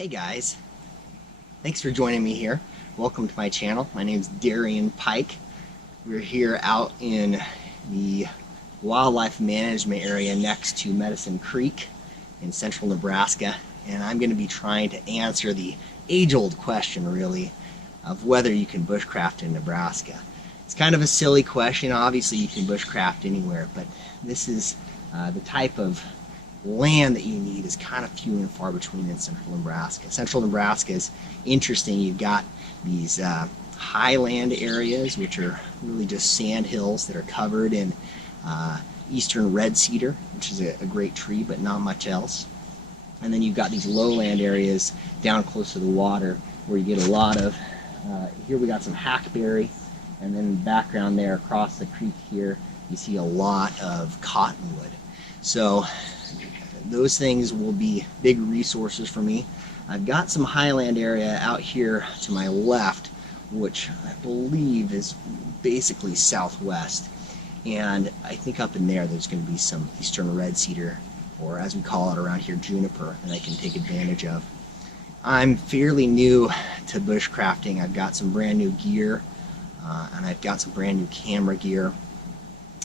Hey guys, thanks for joining me here. Welcome to my channel. My name is Darian Pike. We're here out in the wildlife management area next to Medicine Creek in central Nebraska, and I'm going to be trying to answer the age-old question, really, of whether you can bushcraft in Nebraska. It's kind of a silly question. Obviously you can bushcraft anywhere, but this is the type of land that you need is kind of few and far between in central Nebraska. Central Nebraska is interesting. You've got these highland areas, which are really just sand hills that are covered in eastern red cedar, which is a great tree, but not much else. And then you've got these lowland areas down close to the water where you get a lot of, here we got some hackberry, and then in the background there across the creek here, you see a lot of cottonwood. So those things will be big resources for me. I've got some highland area out here to my left, which I believe is basically southwest. And I think up in there, there's going to be some eastern red cedar, or as we call it around here, juniper, that I can take advantage of. I'm fairly new to bushcrafting. I've got some brand new gear, and I've got some brand new camera gear.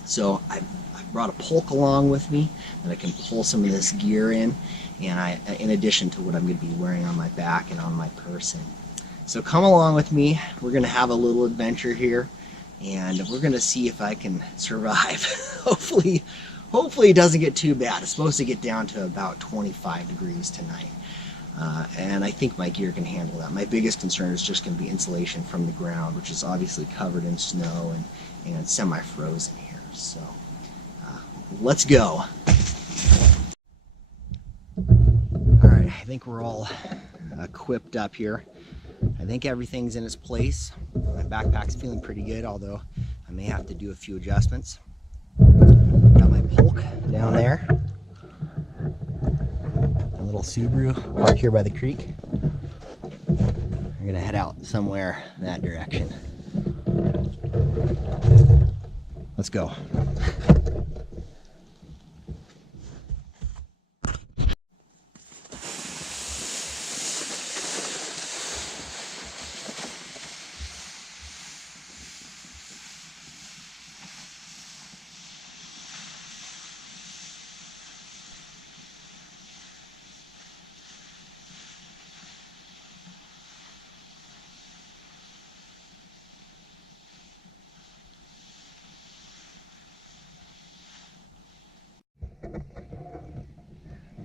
So I've brought a pulk along with me that I can pull some of this gear in, and in addition to what I'm going to be wearing on my back and on my person. So come along with me. We're going to have a little adventure here, and we're going to see if I can survive. Hopefully it doesn't get too bad. It's supposed to get down to about 25 degrees tonight, and I think my gear can handle that. My biggest concern is just going to be insulation from the ground, which is obviously covered in snow and semi-frozen here. So let's go. Alright, I think we're all equipped up here. I think everything's in its place. My backpack's feeling pretty good, although I may have to do a few adjustments. Got my pulk down there. A little Subaru parked here by the creek. We're gonna head out somewhere in that direction. Let's go.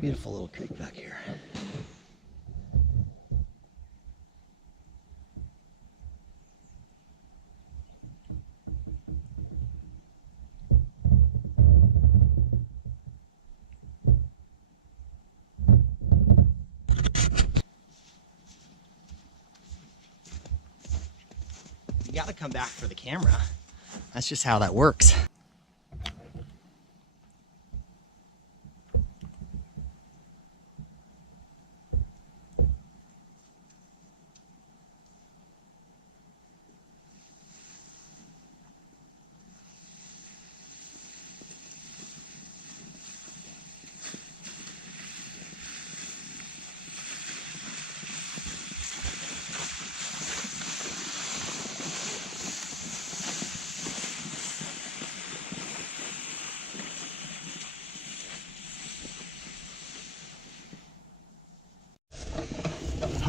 Beautiful little creek back here. You gotta come back for the camera. That's just how that works.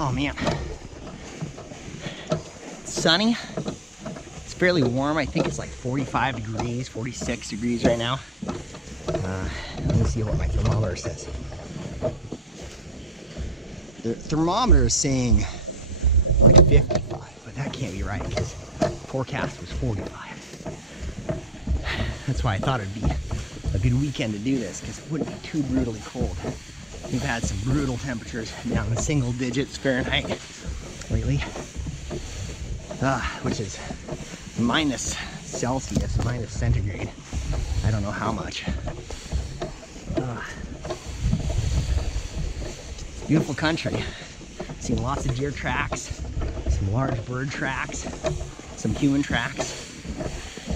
Oh man, it's sunny. It's fairly warm. I think it's like 45 degrees, 46 degrees right now. Let me see what my thermometer says. The thermometer is saying like 55, but that can't be right because the forecast was 45. That's why I thought it'd be a good weekend to do this, because it wouldn't be too brutally cold. We've had some brutal temperatures down in single digits Fahrenheit lately, which is minus Celsius, minus centigrade. I don't know how much. Beautiful country. Seen lots of deer tracks, some large bird tracks, some human tracks.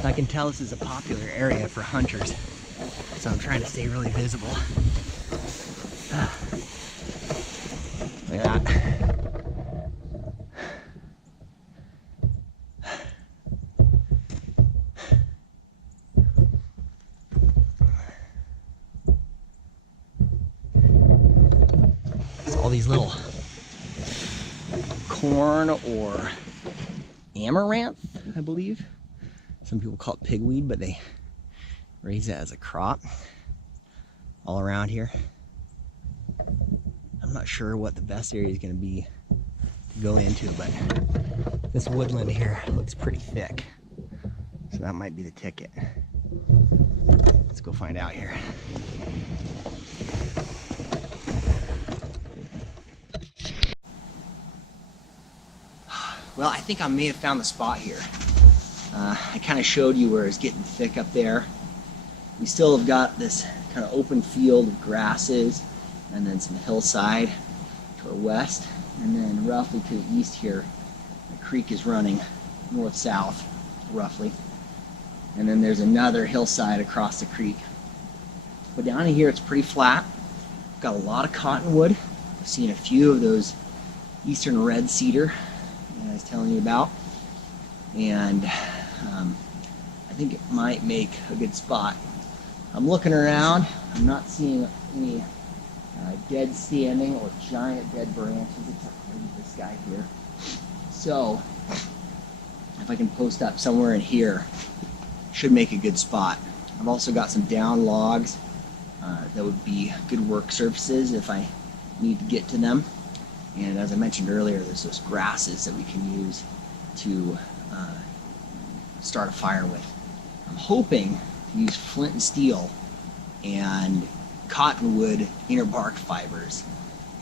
I can tell this is a popular area for hunters, so I'm trying to stay really visible. Look at that. all these little corn or amaranth, I believe. Some people call it pigweed, but they raise it as a crop all around here. I'm not sure what the best area is going to be to go into, but this woodland here looks pretty thick. So that might be the ticket. Let's go find out here. Well, I think I may have found the spot here. I kind of showed you where it's getting thick up there. We still have got this kind of open field of grasses and then some hillside to our west. And then roughly to the east here, the creek is running north-south, roughly. And then there's another hillside across the creek. But down in here it's pretty flat. We've got a lot of cottonwood. I've seen a few of those eastern red cedar that I was telling you about. And I think it might make a good spot. I'm looking around. I'm not seeing any dead standing or giant dead branches except for maybe this guy here. So if I can post up somewhere in here, should make a good spot. I've also got some down logs that would be good work surfaces if I need to get to them. And as I mentioned earlier, there's those grasses that we can use to start a fire with. I'm hoping to use flint and steel and cottonwood inner bark fibers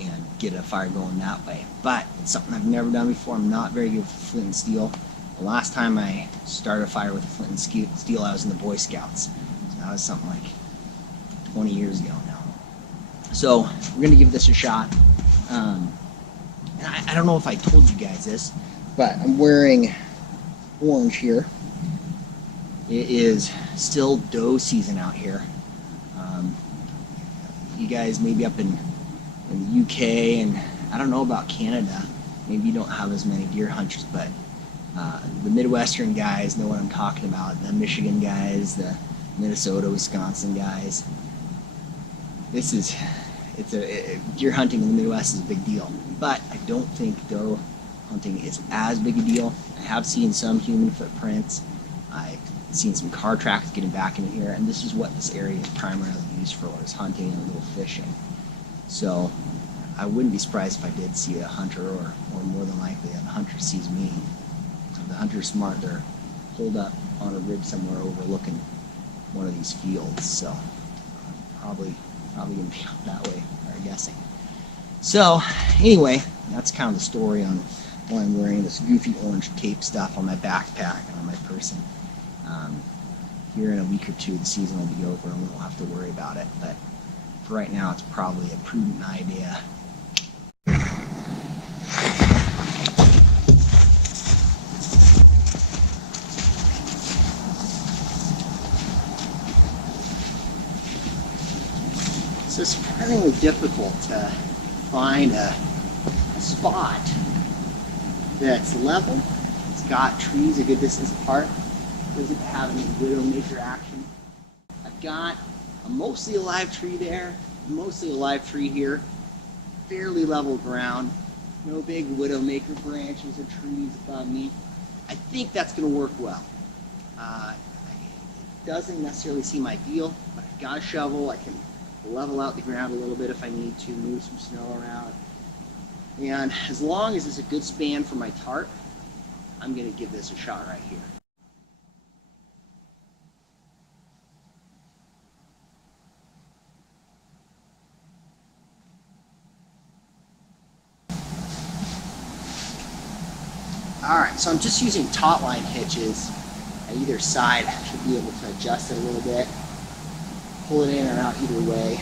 and get a fire going that way. But it's something I've never done before. I'm not very good with flint and steel. The last time I started a fire with flint and steel, I was in the Boy Scouts. So that was something like 20 years ago now. So we're going to give this a shot. And I don't know if I told you guys this, but I'm wearing orange here. It is still doe season out here. You guys maybe up in the UK, and I don't know about Canada, maybe you don't have as many deer hunters, but the Midwestern guys know what I'm talking about. The Michigan guys, the Minnesota, Wisconsin guys. Deer hunting in the Midwest is a big deal, but I don't think doe hunting is as big a deal. I have seen some human footprints. I've seen some car tracks getting back in here, and this is what this area is primarily used for, is hunting and a little fishing. So I wouldn't be surprised if I did see a hunter, or more than likely a hunter sees me. If the hunter's smart, they're holed up on a ridge somewhere overlooking one of these fields. So probably going to be up that way, I'm guessing. So anyway, that's kind of the story on why I'm wearing this goofy orange tape stuff on my backpack and on my person. Here in a week or two, the season will be over and we won't have to worry about it. But for right now, it's probably a prudent idea. It's surprisingly difficult to find a spot that's level. It's got trees a good distance apart. Doesn't have any widowmaker action. I've got a mostly alive tree there, mostly alive tree here, fairly level ground, no big widowmaker branches or trees above me. I think that's going to work well. It doesn't necessarily seem ideal, but I've got a shovel. I can level out the ground a little bit if I need to, move some snow around. And as long as it's a good span for my tarp, I'm going to give this a shot right here. Alright, so I'm just using taut line hitches at either side. I should be able to adjust it a little bit, pull it in or out either way.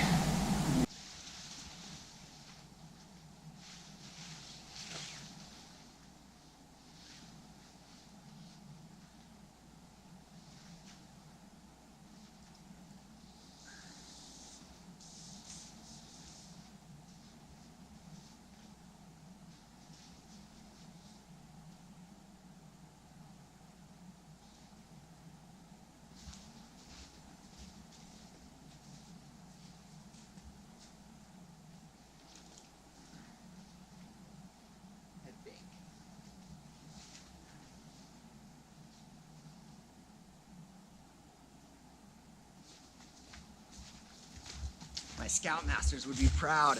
Scoutmasters would be proud.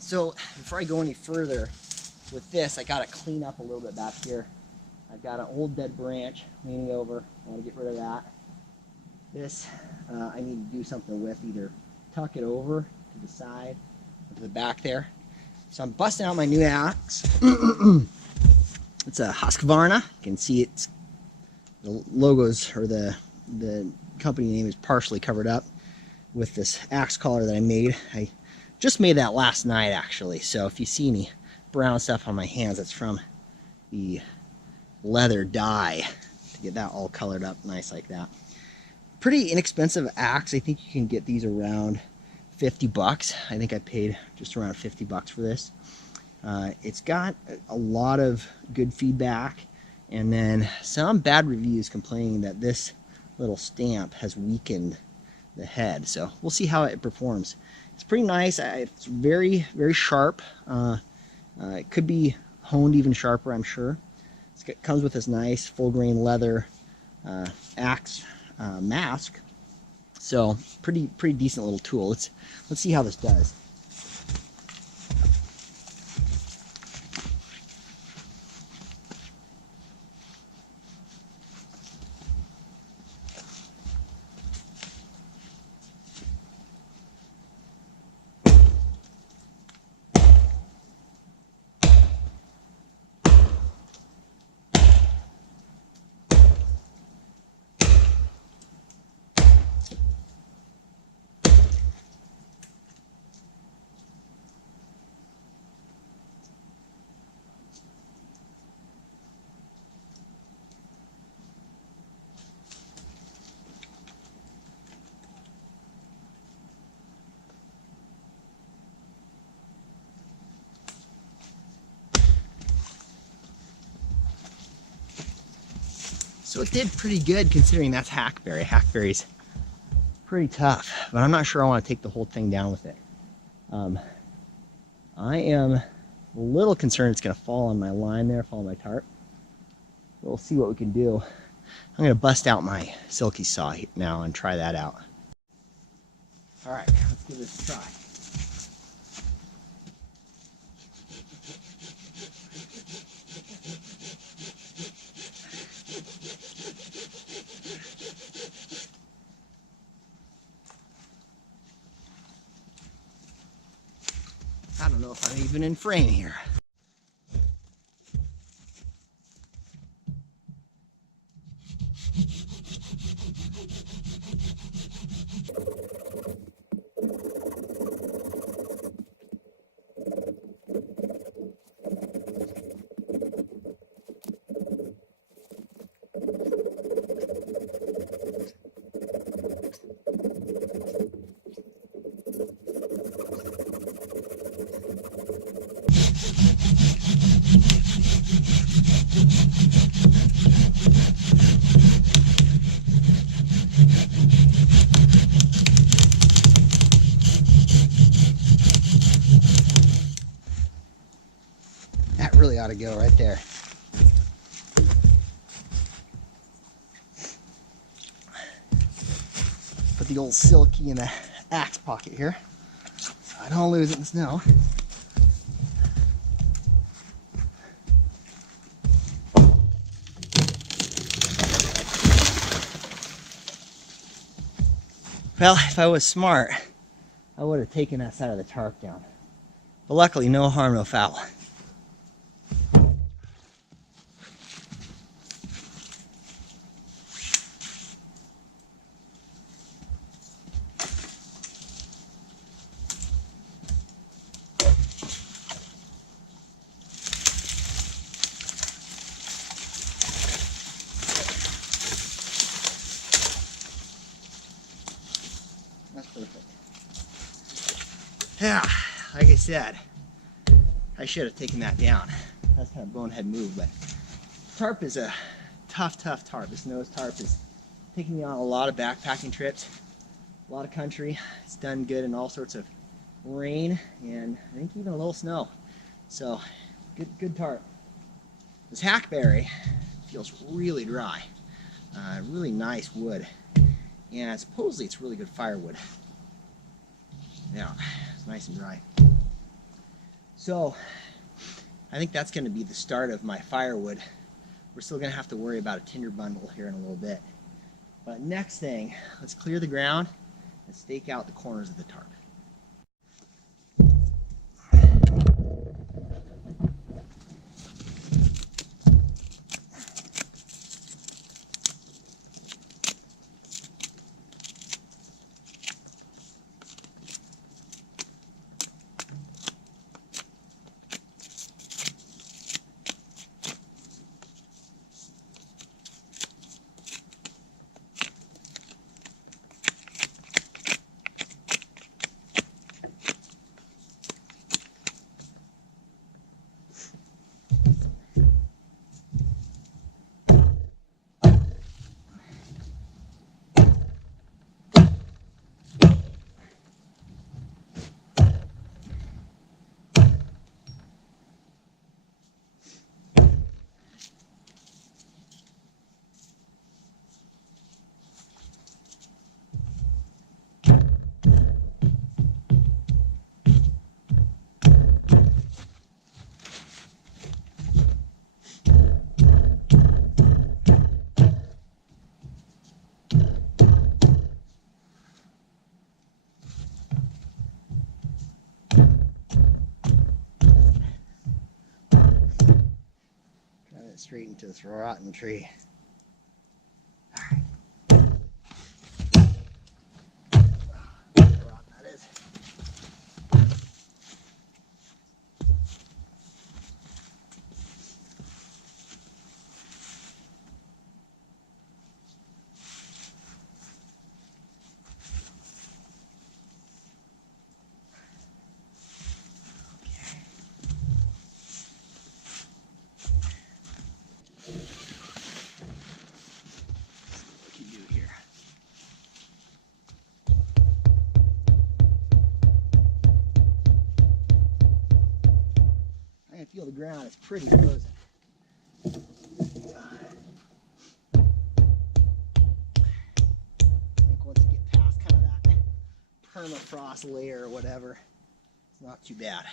So before I go any further with this, I got to clean up a little bit back here. I've got an old dead branch leaning over. I want to get rid of that. This I need to do something with, either tuck it over to the side or to the back there. So I'm busting out my new axe. It's a Husqvarna. You can see it's the logos, or the company name is partially covered up with this axe collar that I made. I just made that last night, actually. So if you see any brown stuff on my hands, that's from the leather dye to get that all colored up nice like that. Pretty inexpensive axe. I think you can get these around 50 bucks. I think I paid just around 50 bucks for this. It's got a lot of good feedback, and then some bad reviews complaining that this little stamp has weakened the head. So we'll see how it performs. It's pretty nice. It's very, very sharp. It could be honed even sharper, I'm sure. It comes with this nice full grain leather axe mask. So pretty decent little tool. Let's see how this does. So it did pretty good considering that's hackberry. Hackberry's pretty tough, but I'm not sure I want to take the whole thing down with it. I am a little concerned it's going to fall on my line there, fall on my tarp. We'll see what we can do. I'm going to bust out my silky saw now and try that out. All right, let's give this a try. I don't know if I'm even in frame here. That really ought to go right there. Put the old silky in the axe pocket here, so I don't lose it in the snow. Well, if I was smart, I would have taken that side of the tarp down. But luckily, no harm, no foul. That's perfect. Yeah, like I said, I should have taken that down. That's kind of a bonehead move, but tarp is a tough tarp. This nose tarp is taking me on a lot of backpacking trips, a lot of country. It's done good in all sorts of rain and I think even a little snow. So good tarp. This hackberry feels really dry. Really nice wood, and supposedly it's really good firewood. Yeah, it's nice and dry. So I think that's going to be the start of my firewood. We're still going to have to worry about a tinder bundle here in a little bit. But next thing, let's clear the ground and stake out the corners of the tarp. Straight into this rotten tree. Rotten that is. I feel the ground is pretty frozen. I think once you get past kind of that permafrost layer or whatever, it's not too bad.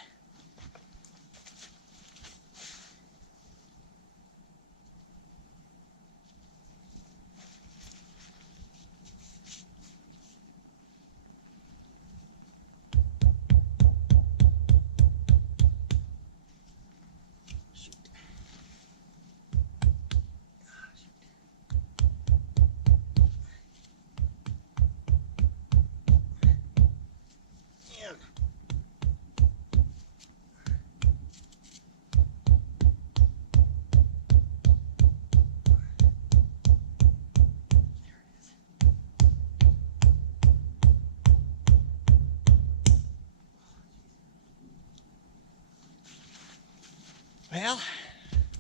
Well,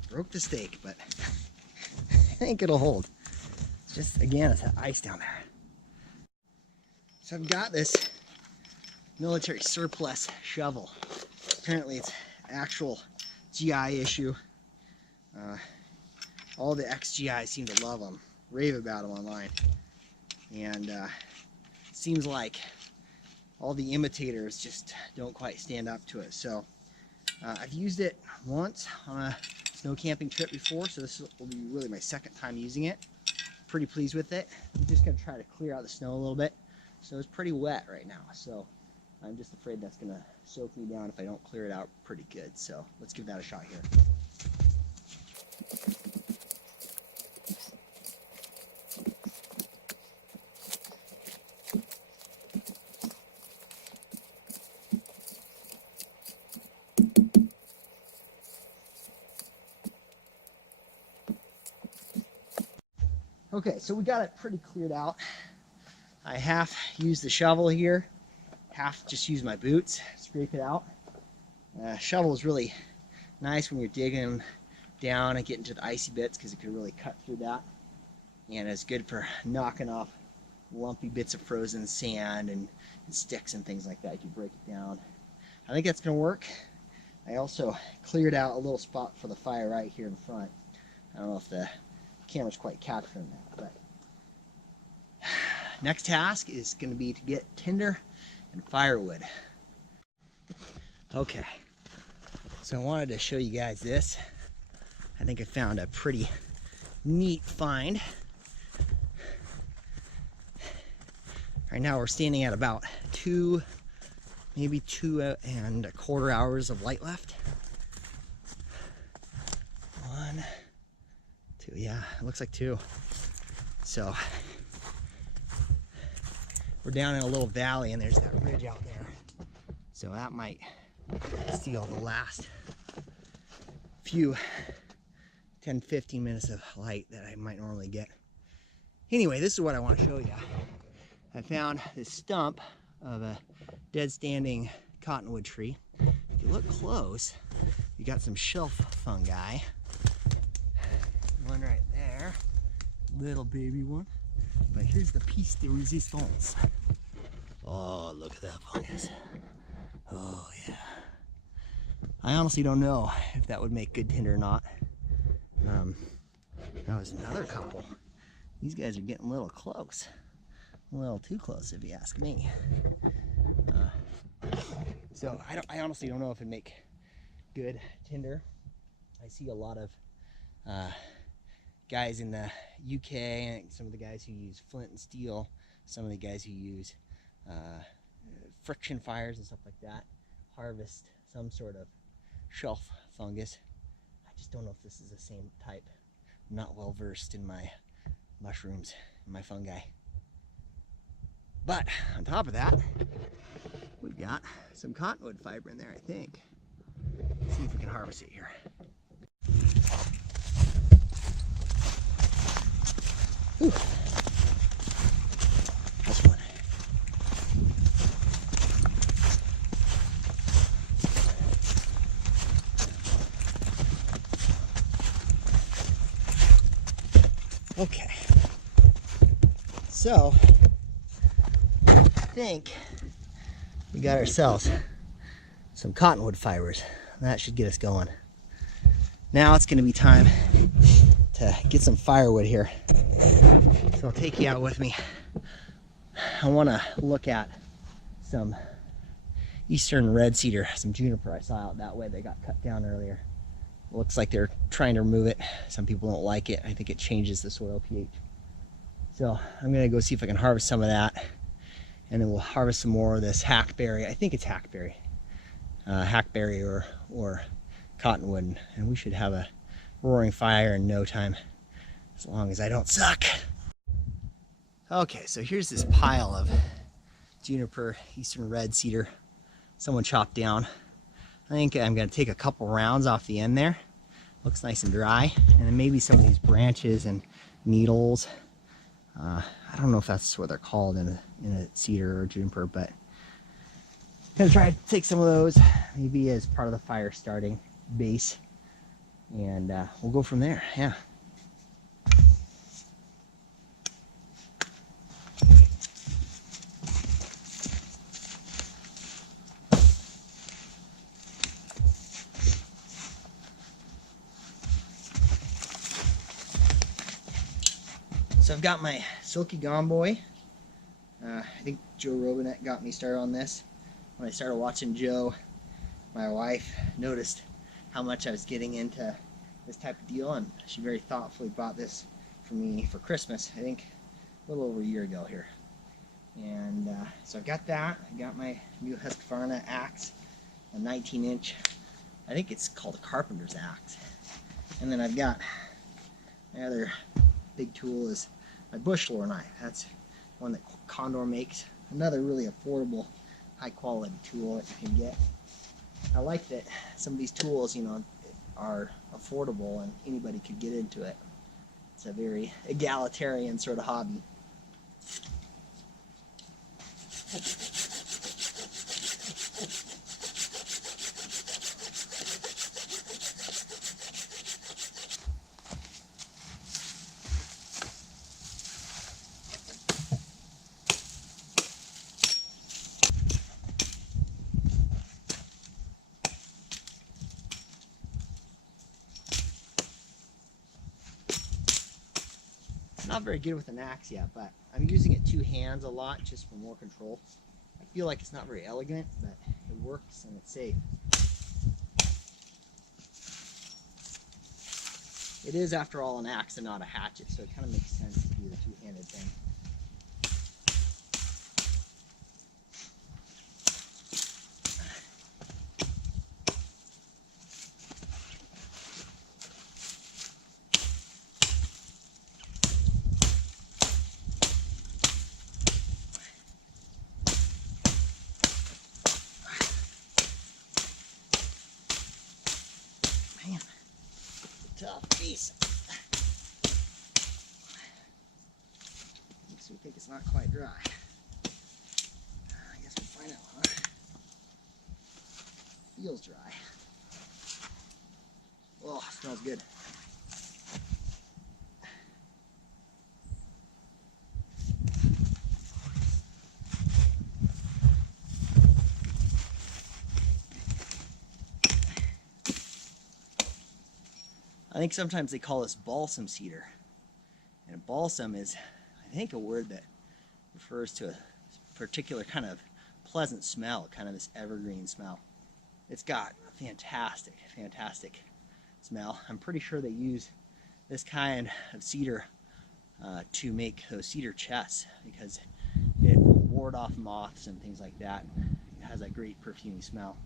broke the stake, but I think it'll hold. It's just, again, it's that ice down there. So I've got this military surplus shovel. Apparently it's actual GI issue. All the ex-GIs seem to love them, rave about them online. And it seems like all the imitators just don't quite stand up to it. So I've used it once on a snow camping trip before, so this will be really my second time using it. Pretty pleased with it. I'm just going to try to clear out the snow a little bit. So it's pretty wet right now, so I'm just afraid that's going to soak me down if I don't clear it out pretty good. So let's give that a shot here. Okay, so we got it pretty cleared out. I half used the shovel here, half just used my boots, scrape it out. Shovel is really nice when you're digging down and getting to the icy bits because it can really cut through that. And it's good for knocking off lumpy bits of frozen sand and sticks and things like that. You break it down. I think that's going to work. I also cleared out a little spot for the fire right here in front. I don't know if the camera's quite capturing that. But next task is going to be to get tinder and firewood. Okay, so I wanted to show you guys this. I think I found a pretty neat find. Right now we're standing at about maybe 2.25 hours of light left. 1, 2, yeah, it looks like 2. So we're down in a little valley and there's that ridge out there. So that might steal the last few 10-15 minutes of light that I might normally get. Anyway, this is what I want to show you. I found this stump of a dead standing cottonwood tree. If you look close, you got some shelf fungi. One right there, little baby one. But here's the piece de resistance. Oh, look at that fungus. Oh yeah. I honestly don't know if that would make good tinder or not. That was another couple. These guys are getting a little close. A little too close if you ask me. So I honestly don't know if it'd make good tinder. I see a lot of guys in the UK, and some of the guys who use flint and steel, some of the guys who use friction fires and stuff like that, harvest some sort of shelf fungus. I just don't know if this is the same type. I'm not well versed in my mushrooms and my fungi. But on top of that, we've got some cottonwood fiber in there, I think. Let's see if we can harvest it here. Whew. That's one. Okay. So, I think we got ourselves some cottonwood fibers. That should get us going. Now it's going to be time to get some firewood here. So I'll take you out with me. I want to look at some eastern red cedar, some juniper I saw out that way. They got cut down earlier. Looks like they're trying to remove it. Some people don't like it. I think it changes the soil pH. So I'm going to go see if I can harvest some of that. And then we'll harvest some more of this hackberry. I think it's hackberry. Hackberry or cottonwood. And we should have a roaring fire in no time, as long as I don't suck. Okay, so here's this pile of juniper, eastern red cedar someone chopped down. I think I'm going to take a couple rounds off the end there. Looks nice and dry. And then maybe some of these branches and needles. I don't know if that's what they're called in a cedar or juniper, but I'm going to try to take some of those, maybe as part of the fire starting base. And we'll go from there, yeah. So I've got my Silky Gomboy. I think Joe Robinet got me started on this. When I started watching Joe, my wife noticed how much I was getting into this type of deal, and she very thoughtfully bought this for me for Christmas, I think a little over a year ago here. And so I've got that. I got my new Husqvarna axe, a 19-inch. I think it's called a carpenter's axe. And then I've got my other big tool is my bush lore knife. That's one that Condor makes. Another really affordable, high quality tool that you can get. I like that some of these tools, you know, are affordable and anybody could get into it. It's a very egalitarian sort of hobby. not very good with an axe yet, but I'm using it two hands a lot just for more control. I feel like it's not very elegant, but it works and it's safe. It is, after all, an axe and not a hatchet, so it kind of makes sense to do the two-handed thing. Man, tough piece. Makes me think it's not quite dry. I guess we'll find out, huh? Feels dry. Oh, smells good. I think sometimes they call this balsam cedar. And balsam is, I think, a word that refers to a particular kind of pleasant smell, kind of this evergreen smell. It's got a fantastic, fantastic smell. I'm pretty sure they use this kind of cedar to make those cedar chests because it will ward off moths and things like that. It has a great perfumey smell.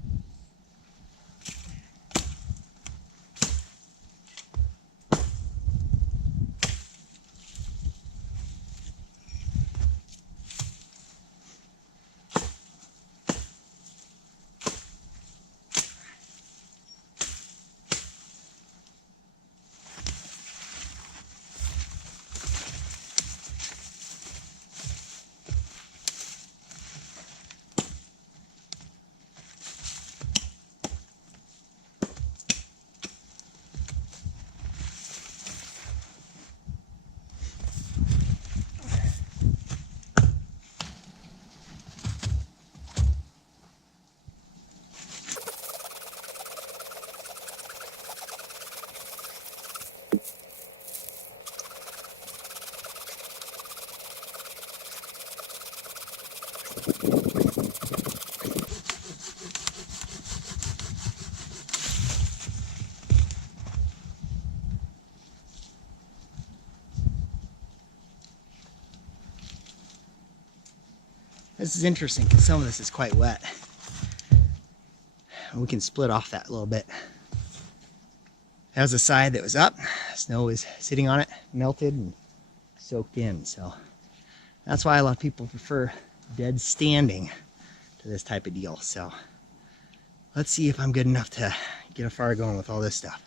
This is interesting because some of this is quite wet. We can split off that a little bit. That was the side that was up. Snow was sitting on it, melted and soaked in. So that's why a lot of people prefer dead standing to this type of deal. So let's see if I'm good enough to get a fire going with all this stuff.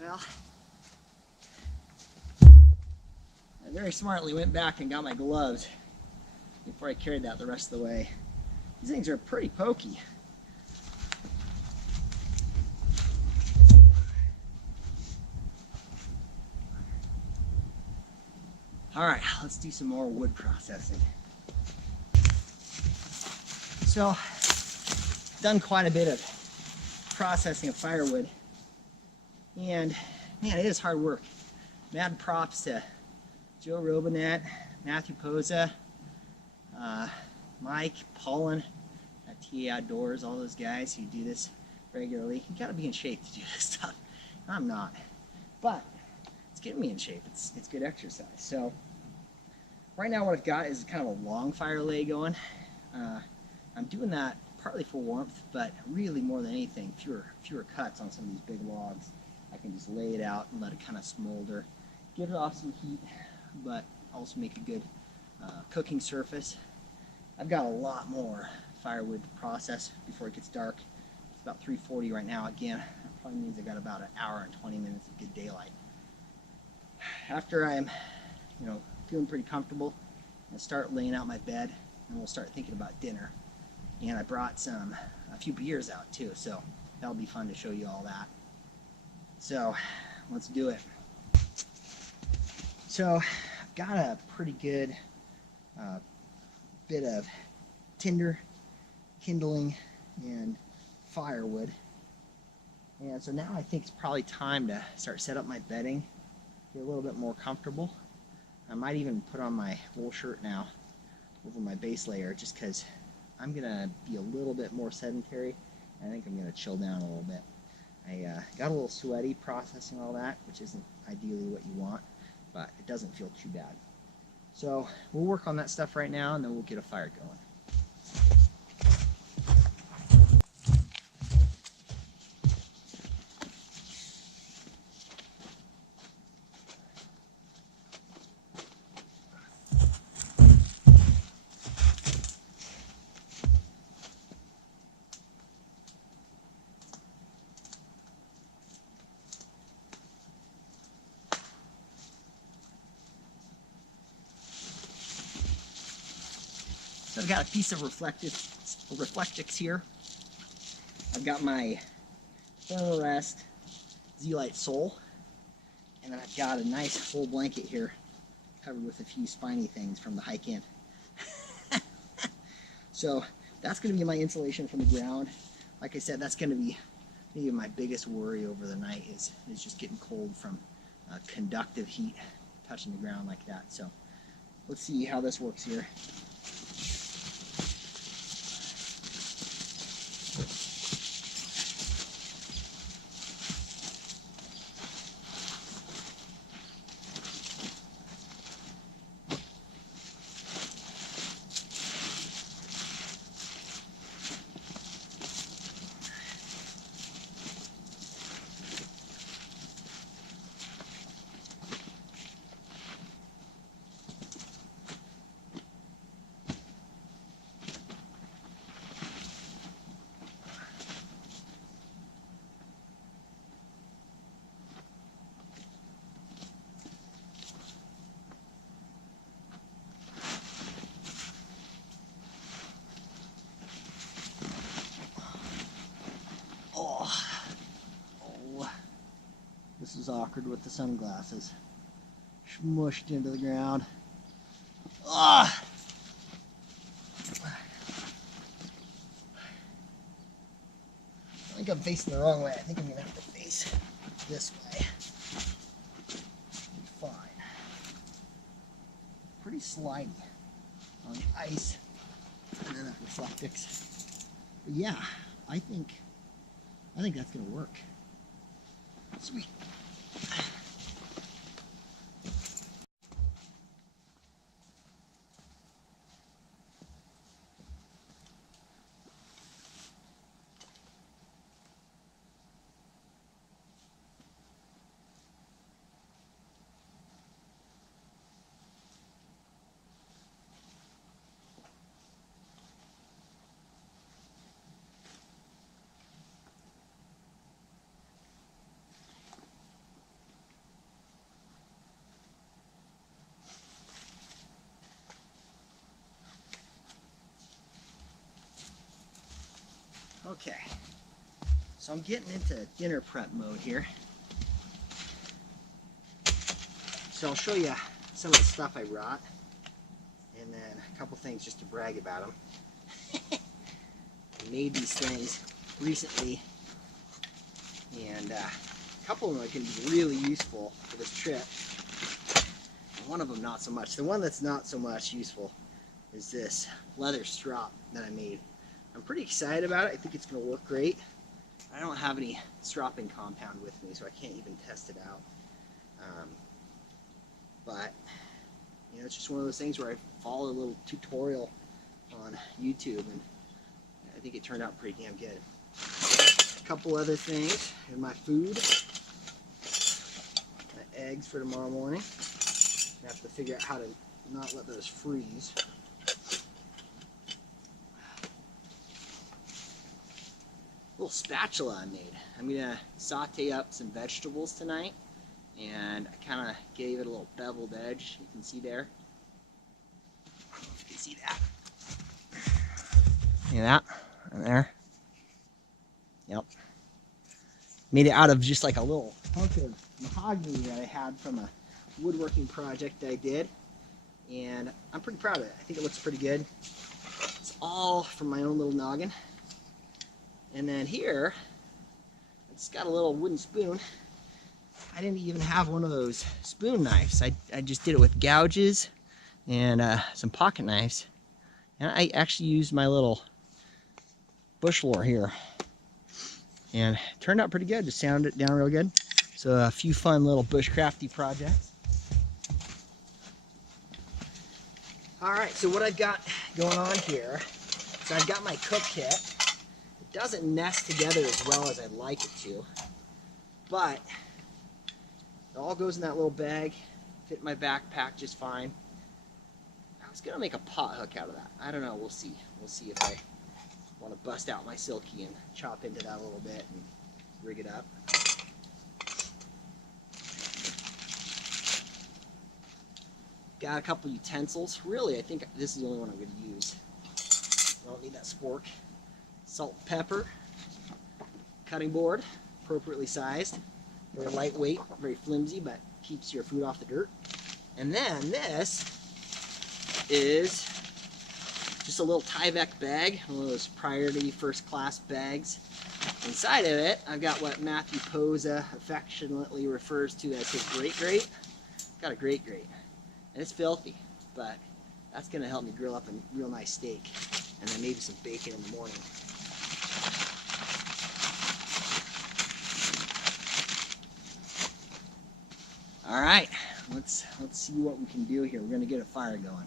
Well, I very smartly went back and got my gloves before I carried that the rest of the way. These things are pretty pokey. All right, let's do some more wood processing. So, done quite a bit of processing of firewood. And man, it is hard work. Mad props to Joe Robinette, Matthew Poza, Mike, Paulin at TA Outdoors, all those guys who do this regularly. You gotta be in shape to do this stuff. I'm not. But it's getting me in shape. It's good exercise. So right now what I've got is kind of a long fire lay going. I'm doing that partly for warmth, but really more than anything, fewer cuts on some of these big logs. I can just lay it out and let it kind of smolder, give it off some heat, but also make a good cooking surface. I've got a lot more firewood to process before it gets dark. It's about 3:40 right now. Again, that probably means I got about an hour and 20 minutes of good daylight. After I'm, feeling pretty comfortable, I'll start laying out my bed, and we'll start thinking about dinner. And I brought a few beers out too, so that'll be fun to show you all that. So let's do it. So I've got a pretty good bit of tinder, kindling, and firewood. And so now I think it's probably time to start set up my bedding, get a little bit more comfortable. I might even put on my wool shirt now over my base layer, just because I'm gonna be a little bit more sedentary. I think I'm gonna chill down a little bit. I got a little sweaty processing all that, which isn't ideally what you want, but it doesn't feel too bad. So we'll work on that stuff right now, and then we'll get a fire going. So I've got a piece of reflectix here. I've got my Thermarest Z-Lite sole, and then I've got a nice full blanket here covered with a few spiny things from the hike in. So that's going to be my insulation from the ground. Like I said, that's going to be maybe my biggest worry over the night is just getting cold from conductive heat touching the ground like that. So let's see how this works here. This is awkward with the sunglasses. Smushed into the ground. Ah! I think I'm facing the wrong way. I think I'm gonna have to face this way. Fine. Pretty slidey on the ice and then that reflectix. But yeah, I think that's gonna work. Sweet. Okay, so I'm getting into dinner prep mode here. So I'll show you some of the stuff I brought, and then a couple things just to brag about them. I made these things recently, and a couple of them are going to be really useful for this trip. And one of them not so much. The one that's not so much useful is this leather strop that I made. I'm pretty excited about it. I think it's going to work great. I don't have any stropping compound with me, so I can't even test it out. But it's just one of those things where I follow a little tutorial on YouTube, and I think it turned out pretty damn good. A couple other things in my food. My eggs for tomorrow morning. I have to figure out how to not let those freeze. Little spatula I made. I'm gonna saute up some vegetables tonight, and I kind of gave it a little beveled edge. You can see there. You can see that. See that? Right there. Yep. Made it out of just like a little hunk of mahogany that I had from a woodworking project I did, and I'm pretty proud of it. I think it looks pretty good. It's all from my own little noggin. And then here, it's got a little wooden spoon. I didn't even have one of those spoon knives. I just did it with gouges and some pocket knives. And I actually used my little bush lore here. And it turned out pretty good. Just sounded it down real good. So a few fun little bushcrafty projects. All right, so what I've got going on here, so I've got my cook kit. It doesn't nest together as well as I'd like it to, but it all goes in that little bag, fit in my backpack just fine. I was gonna make a pot hook out of that. I don't know, we'll see. We'll see if I want to bust out my silky and chop into that a little bit and rig it up. Got a couple utensils. Really, I think this is the only one I'm going to use. I don't need that spork. Salt and pepper. Cutting board, appropriately sized. Very lightweight, very flimsy, but keeps your food off the dirt. And then this is just a little Tyvek bag, one of those priority first class bags. Inside of it, I've got what Matthew Posa affectionately refers to as his grate. Got a grate. And it's filthy, but that's going to help me grill up a real nice steak, and then maybe some bacon in the morning. All right, let's see what we can do here. We're going to get a fire going.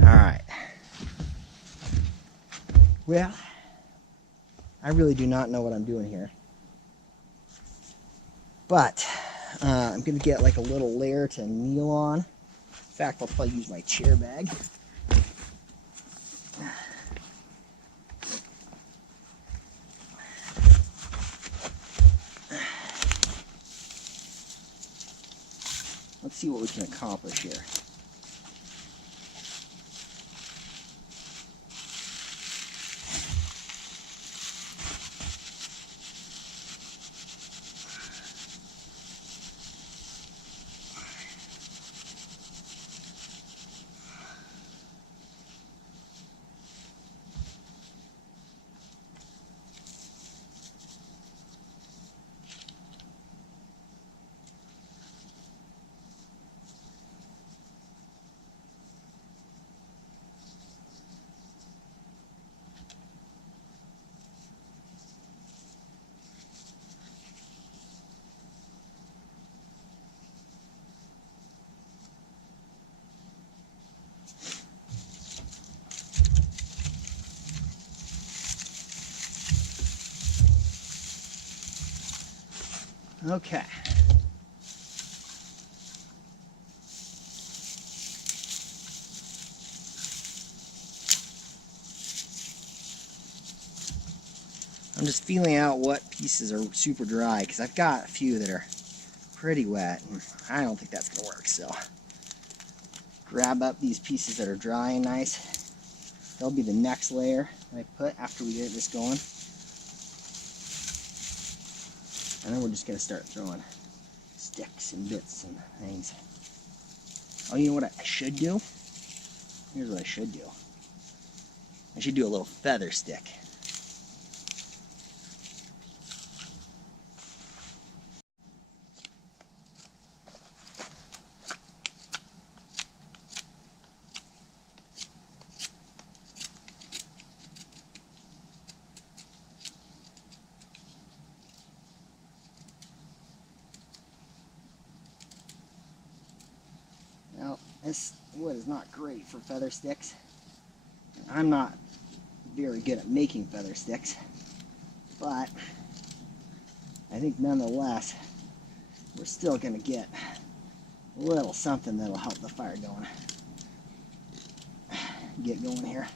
All right. Well, I really do not know what I'm doing here. But I'm going to get like a little layer to kneel on. In fact, I'll probably use my chair bag. Let's see what we can accomplish here. Okay. I'm just feeling out what pieces are super dry, because I've got a few that are pretty wet, and I don't think that's going to work. So grab up these pieces that are dry and nice. They'll be the next layer that I put after we get this going. And then we're just going to start throwing sticks and bits and things. Oh, you know what I should do? Here's what I should do. I should do a little feather stick. Now, wood is not great for feather sticks. I'm not very good at making feather sticks, but I think nonetheless we're still going to get a little something that'll help the fire get going here.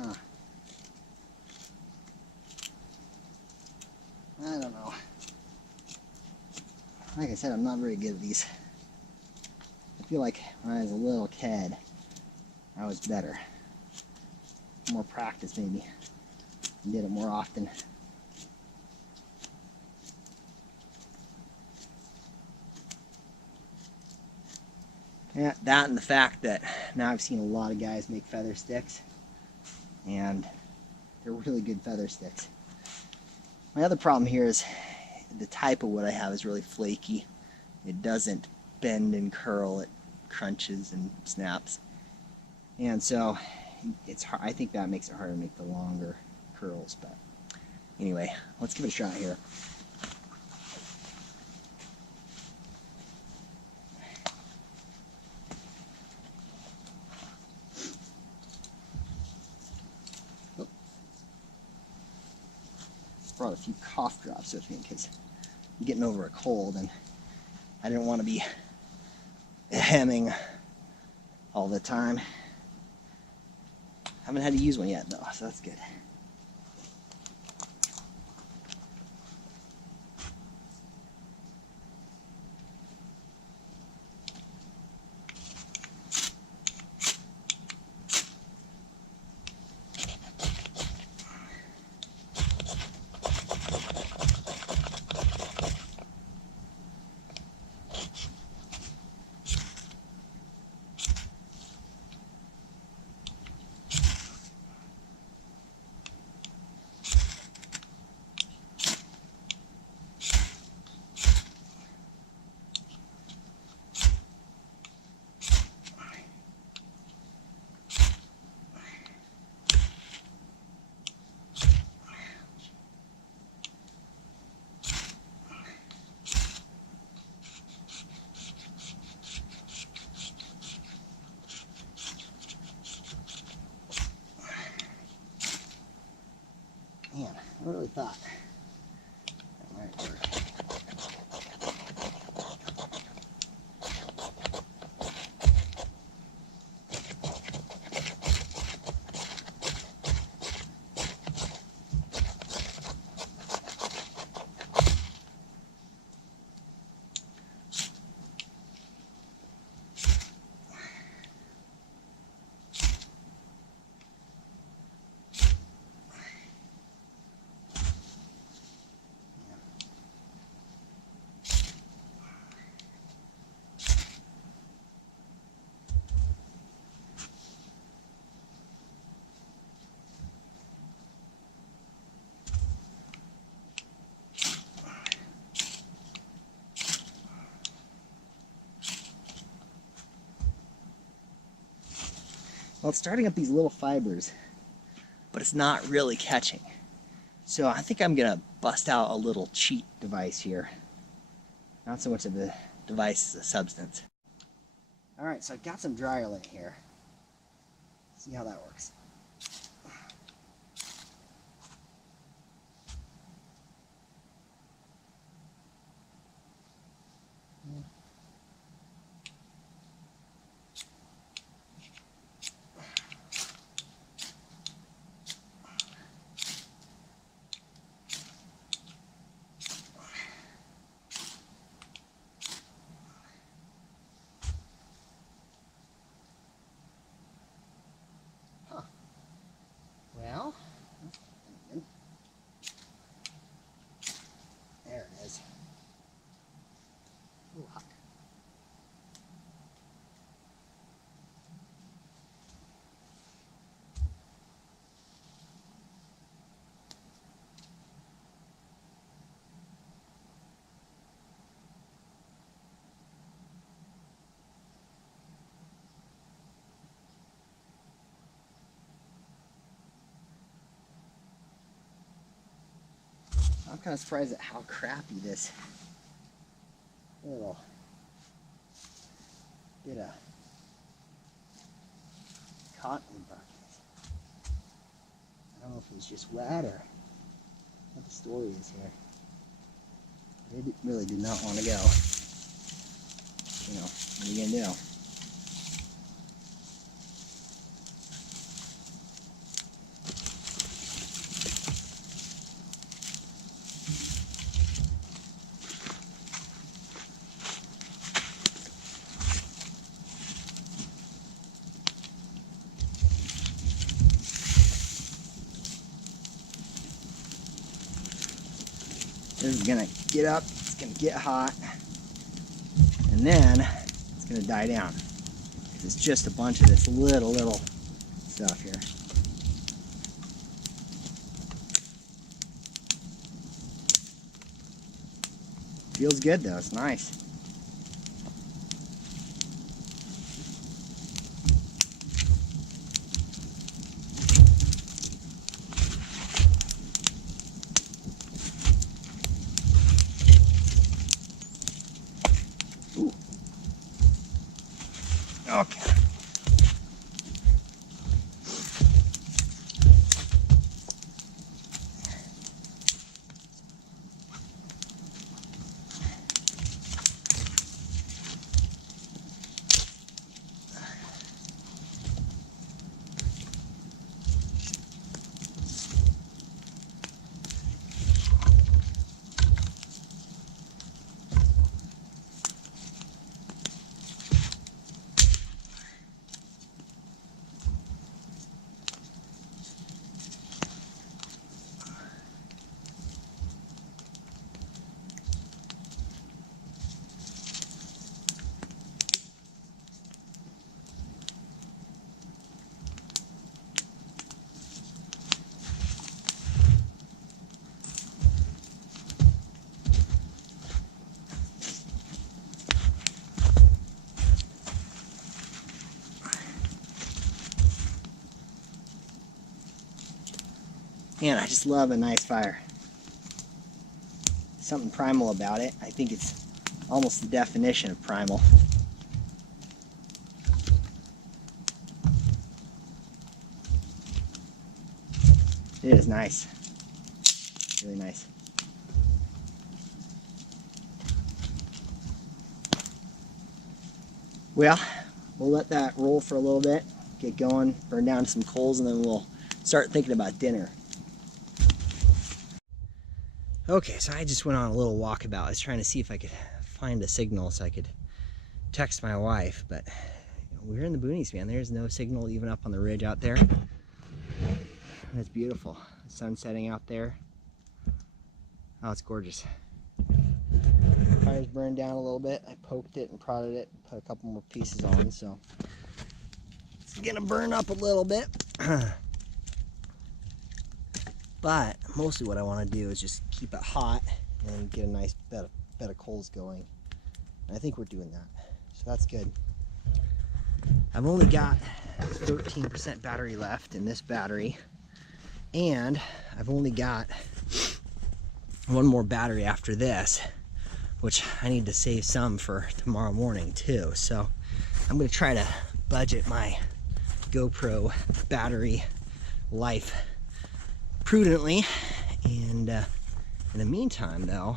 Huh. I don't know. Like I said, I'm not very good at these. I feel like when I was a little kid, I was better. More practice maybe. I did it more often. Yeah, that and the fact that now I've seen a lot of guys make feather sticks, and they're really good feather sticks. My other problem here is the type of wood I have is really flaky. It doesn't bend and curl, it crunches and snaps. And so it's hard. I think that makes it harder to make the longer curls. But anyway, let's give it a shot here. Brought a few cough drops with me because I'm getting over a cold and I didn't want to be hemming all the time. Haven't had to use one yet though, so that's good. Man, I really thought that might work. Well, it's starting up these little fibers, but it's not really catching. So I think I'm gonna bust out a little cheat device here. Not so much of the device as a substance. Alright, so I've got some dryer lint here. See how that works. Well, there it is. Ooh, hot. I'm kind of surprised at how crappy this little bit of cotton bucket is. I don't know if it was just wet or what the story is here. It really did not want to go. You know, what are you going to do? This is gonna get up, it's gonna get hot, and then it's gonna die down. It's just a bunch of this little stuff here. Feels good though, it's nice. Okay. Man, I just love a nice fire. Something primal about it. I think it's almost the definition of primal. It is nice. Really nice. Well, we'll let that roll for a little bit, get going, burn down some coals, and then we'll start thinking about dinner. Okay, so I just went on a little walkabout. I was trying to see if I could find a signal so I could text my wife, but we're in the boonies, man. There's no signal even up on the ridge out there. It's beautiful. The sun's setting out there. Oh, it's gorgeous. The fire's burned down a little bit. I poked it and prodded it, put a couple more pieces on, so it's gonna burn up a little bit. But mostly what I want to do is just keep it hot and get a nice bed of coals going. And I think we're doing that, so that's good. I've only got 13% battery left in this battery, and I've only got one more battery after this, which I need to save some for tomorrow morning too. So I'm going to try to budget my GoPro battery life prudently. And in the meantime though,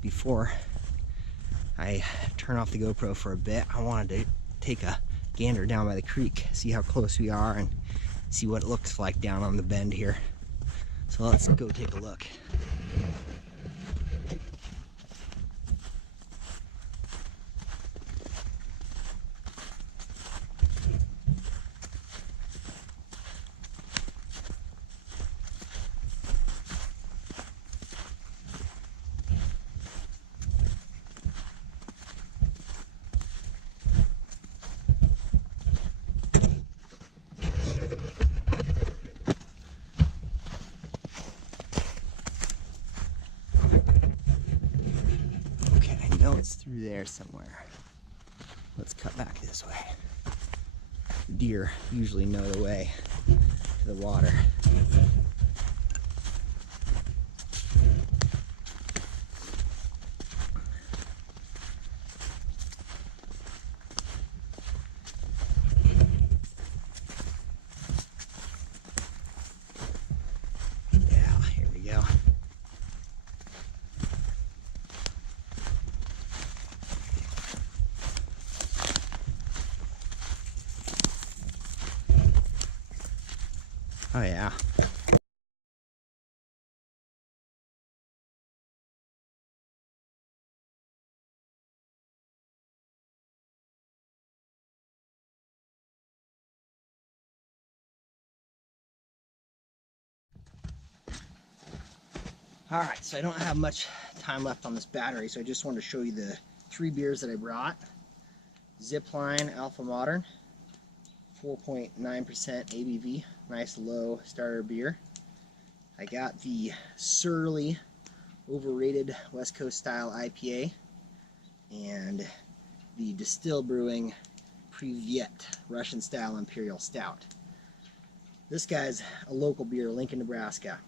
before I turn off the GoPro for a bit, I wanted to take a gander down by the creek, see how close we are, and see what it looks like down on the bend here. So let's go take a look. It's through there somewhere. Let's cut back this way. Deer usually know the way to the water. Yeah, here we go. Oh yeah. Alright, so I don't have much time left on this battery, so I just wanted to show you the 3 beers that I brought. Zipline Alpha Modern, 4.9% ABV, nice low starter beer. I got the Surly Overrated West Coast Style IPA, and the Distill Brewing Privyet Russian Style Imperial Stout. This guy's a local beer, Lincoln, Nebraska.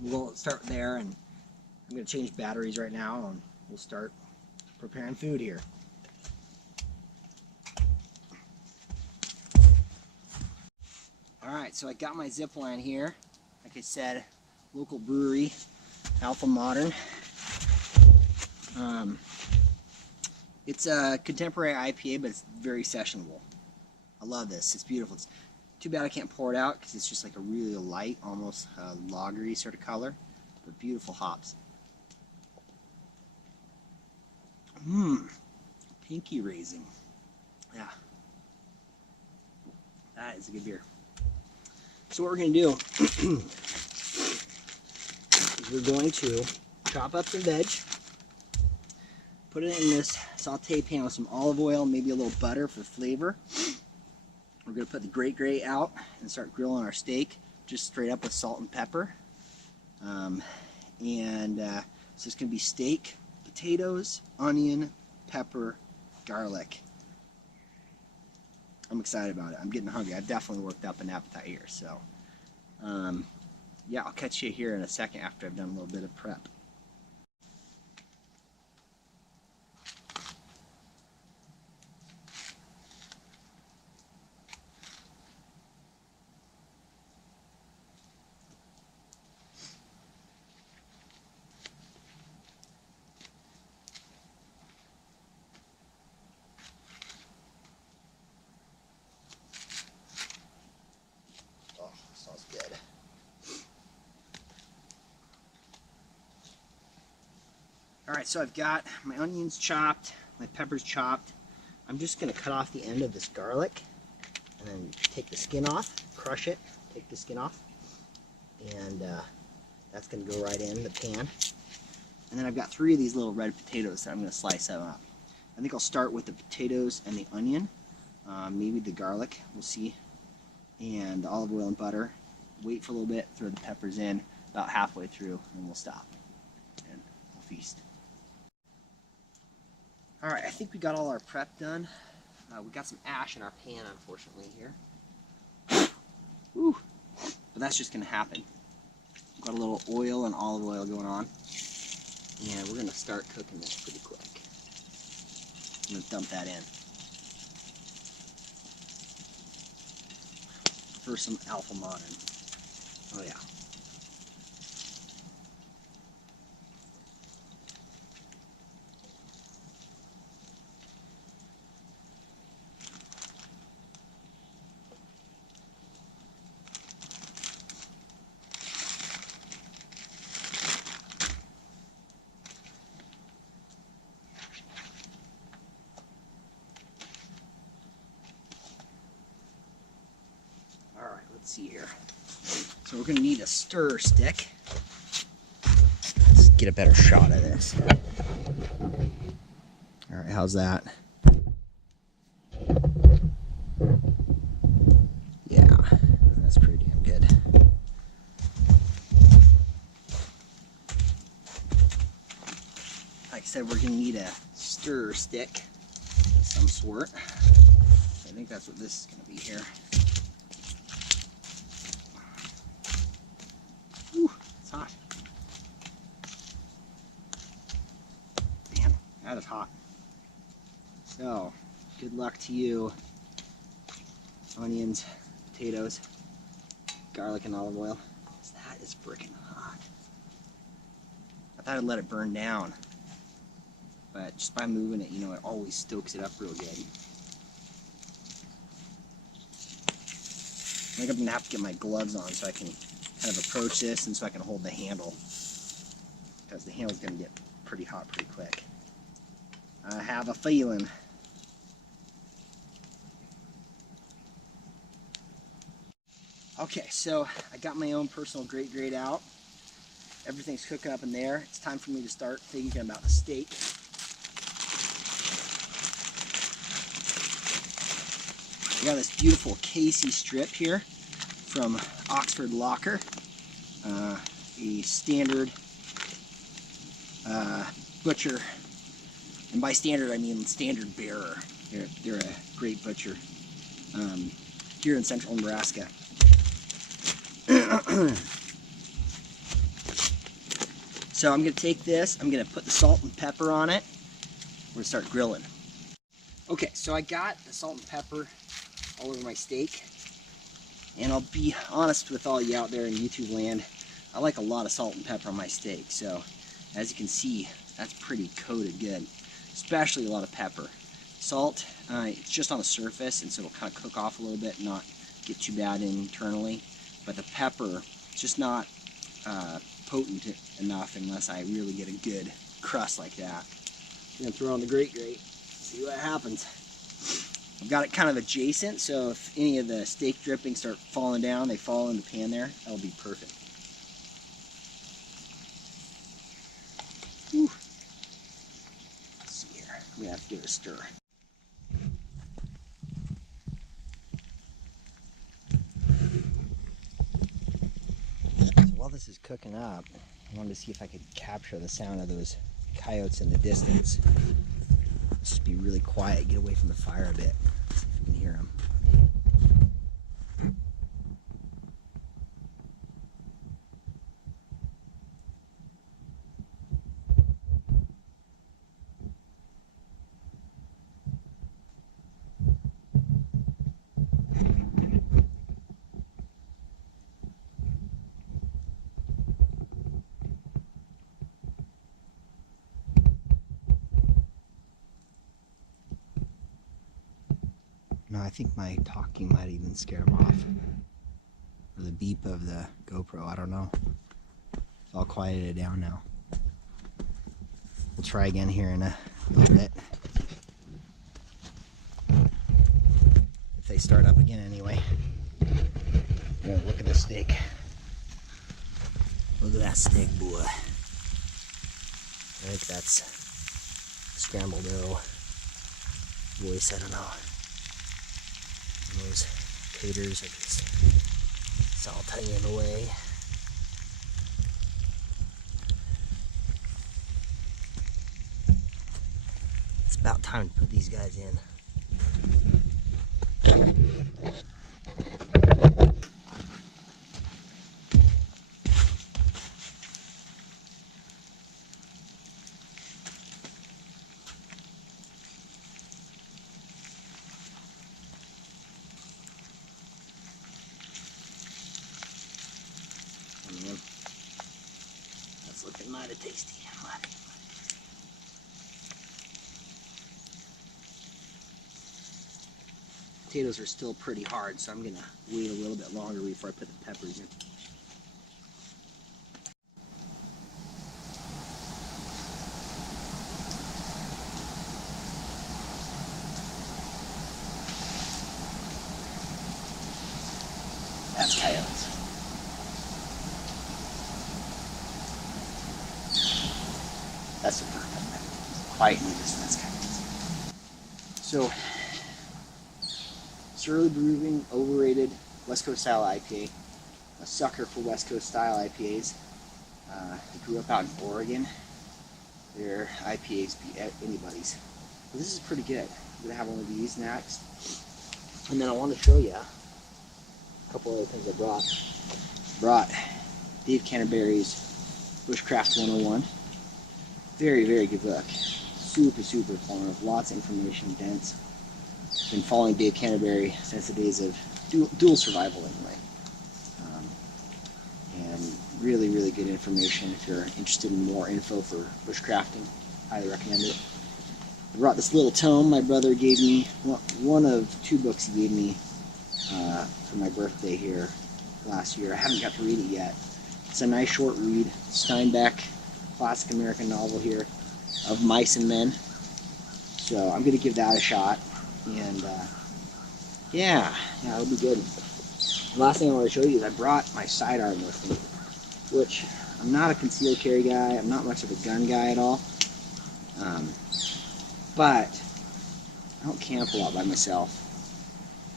We'll start there, and I'm going to change batteries right now, and we'll start preparing food here. Alright, so I got my Zipline here. Like I said, local brewery, Alpha Modern. It's a contemporary IPA, but it's very sessionable. I love this. It's beautiful. It's too bad I can't pour it out because it's just like a really light, almost lagery sort of color, but beautiful hops. Pinky raising. Yeah, that is a good beer. So what we're going to do is we're going to chop up some veg, put it in this saute pan with some olive oil, maybe a little butter for flavor. We're going to put the grate out and start grilling our steak just straight up with salt and pepper. So it's going to be steak, potatoes, onion, pepper, garlic. I'm excited about it. I'm getting hungry. I've definitely worked up an appetite here. So, yeah, I'll catch you here in a second after I've done a little bit of prep. Smells good. Alright, so I've got my onions chopped, my peppers chopped. I'm just going to cut off the end of this garlic and then take the skin off, crush it, take the skin off, and that's going to go right in the pan. And then I've got 3 of these little red potatoes that I'm going to slice up. I think I'll start with the potatoes and the onion, maybe the garlic, we'll see, and the olive oil and butter. Wait for a little bit, throw the peppers in about halfway through, and we'll stop and we'll feast. Alright, I think we got all our prep done. We got some ash in our pan, unfortunately, here. Whew. But that's just going to happen. Got a little oil and olive oil going on. And we're going to start cooking this pretty quick. I'm going to dump that in. For some alpha modern. Oh yeah. Alright, let's see here. So we're going to need a stir stick. Let's get a better shot of this. Alright, how's that? Yeah, that's pretty damn good. Like I said, we're going to need a stir stick of some sort. I think that's what this is going to be here. Ooh, it's hot. Man, that is hot. So, good luck to you. Onions, potatoes, garlic, and olive oil. That is freaking hot. I thought I'd let it burn down, but just by moving it, you know, it always stokes it up real good. I think I'm gonna have to get my gloves on so I can kind of approach this and so I can hold the handle, because the handle's gonna get pretty hot pretty quick. I have a feeling. Okay, so I got my own personal grate out. Everything's cooking up in there. It's time for me to start thinking about the steak. I got this beautiful Casey strip here from Oxford Locker, a standard butcher, and by standard I mean standard bearer. They're a great butcher here in central Nebraska. So I'm going to take this, I'm going to put the salt and pepper on it. We're going to start grilling. Okay, so I got the salt and pepper all over my steak. And I'll be honest with all you out there in YouTube land, I like a lot of salt and pepper on my steak. So as you can see, that's pretty coated good, especially a lot of pepper. Salt, it's just on the surface, and so it'll kind of cook off a little bit and not get too bad internally. But the pepper, it's just not potent enough unless I really get a good crust like that. I'm gonna throw on the grate, see what happens. I've got it kind of adjacent, so if any of the steak drippings start falling down, they fall in the pan there, that'll be perfect. Whew. Let's see here, I'm gonna have to give it a stir. While this is cooking up, I wanted to see if I could capture the sound of those coyotes in the distance. Let's just be really quiet, get away from the fire a bit, see if we can hear them. No, I think my talking might even scare them off. Or the beep of the GoPro, I don't know. It's all quieted down now. We'll try again here in a little bit. If they start up again anyway. Look at the steak. Look at that steak, boy. I think that's scrambled arrow voice, I don't know. Those taters are just sauteing away. It's about time to put these guys in. mighty tasty. Potatoes are still pretty hard, so I'm going to wait a little bit longer before I put the peppers in. That's coyotes. That's the perfect. Quiet and that's coyotes. So, Surly Brewing Overrated West Coast Style IPA. A sucker for West Coast Style IPAs. I grew up out in Oregon. Their IPAs beat anybody's. But this is pretty good. I'm going to have one of these next. And then I want to show you a couple other things I brought Dave Canterbury's Bushcraft 101. Very, very good book. Super, super informative. Lots of information, dense. Been following Dave Canterbury since the days of dual survival anyway. And really, really good information if you're interested in more info for bushcrafting. Highly recommend it. I brought this little tome my brother gave me, one of 2 books he gave me for my birthday here last year. I haven't got to read it yet. It's a nice short read. Steinbeck, classic American novel here of mice and men. So I'm going to give that a shot. And yeah, it'll be good. The last thing I want to show you is I brought my sidearm with me, which I'm not a concealed carry guy. I'm not much of a gun guy at all. But I don't camp a lot by myself,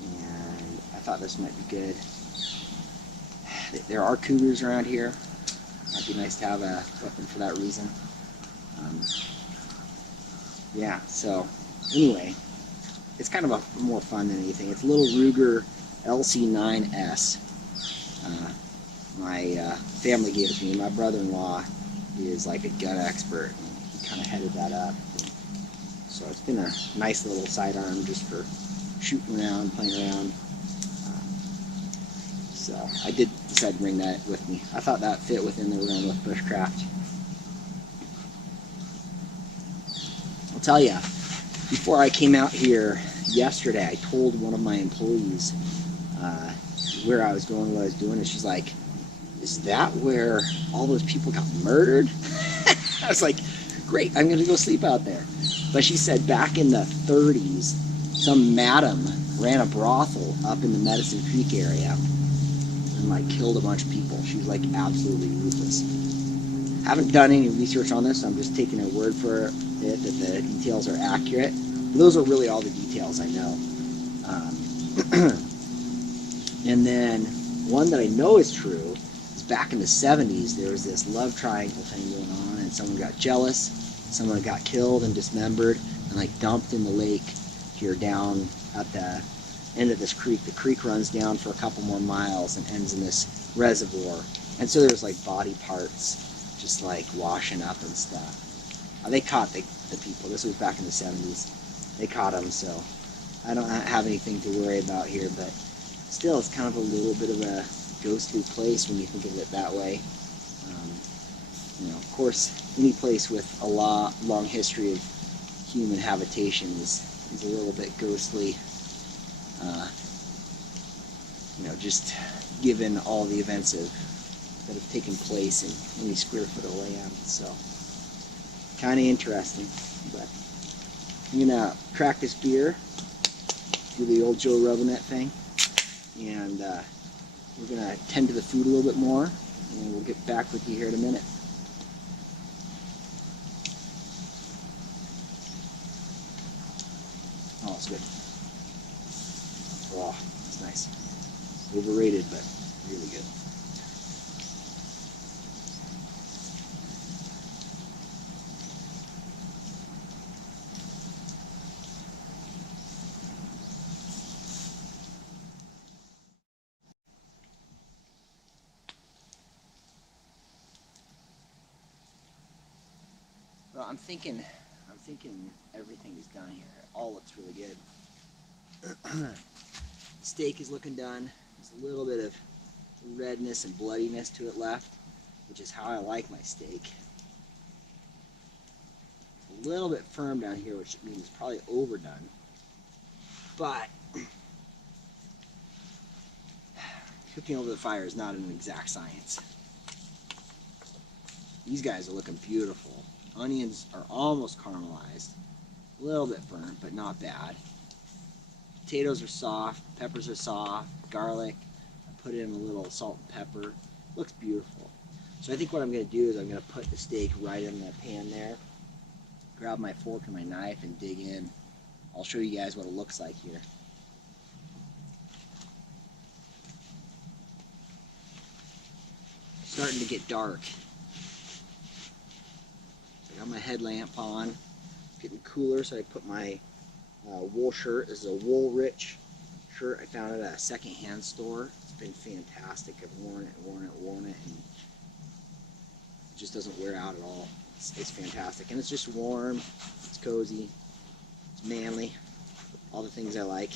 and I thought this might be good. There are cougars around here. Might be nice to have a weapon for that reason. Yeah, so anyway, it's kind of a more fun than anything. It's a little Ruger LC9S. My family gave it to me. My brother-in-law is like a gun expert, and he kind of headed that up. So it's been a nice little sidearm just for shooting around, playing around. So I did decide to bring that with me. I thought that fit within the realm of bushcraft. I'll tell you, before I came out here yesterday, I told one of my employees where I was going, what I was doing, and she's like, "Is that where all those people got murdered?" I was like, "Great, I'm going to go sleep out there." But she said back in the 30s, some madam ran a brothel up in the Medicine Creek area and like killed a bunch of people. She was like absolutely ruthless. Haven't done any research on this, so I'm just taking her word for it that the details are accurate. But those are really all the details I know. And then one that I know is true is back in the 70s, there was this love triangle thing going on, and someone got jealous, someone got killed and dismembered and like dumped in the lake here down at the end of this creek. The creek runs down for a couple more miles and ends in this reservoir. And so there's like body parts just like washing up and stuff. They caught the people. This was back in the 70s. They caught them, so I don't have anything to worry about here, but still it's kind of a little bit of a ghostly place when you think of it that way. You know, of course, any place with a long history of human habitation is a little bit ghostly, you know, just given all the events that have taken place in any square foot of land. So, kind of interesting. But I'm gonna crack this beer, do the old Joe Robinette thing, and we're gonna tend to the food a little bit more, and we'll get back with you here in a minute. Oh, it's good. Oh, it's nice. Overrated, but really good. Well, I'm thinking everything is done here. It all looks really good. Steak is looking done. There's a little bit of redness and bloodiness to it left, which is how I like my steak. a little bit firm down here, which means it's probably overdone. But cooking over the fire is not an exact science. These guys are looking beautiful. Onions are almost caramelized. A little bit burnt, but not bad. Potatoes are soft, peppers are soft, garlic. I put in a little salt and pepper. Looks beautiful. So I think what I'm going to do is I'm going to put the steak right in the pan there. Grab my fork and my knife and dig in. I'll show you guys what it looks like here. Starting to get dark. I got my headlamp on. It's getting cooler, so I put my wool shirt. This is a wool-rich shirt I found at a secondhand store. It's been fantastic. I've worn it, and it just doesn't wear out at all. It's fantastic, and it's just warm. It's cozy. It's manly. All the things I like.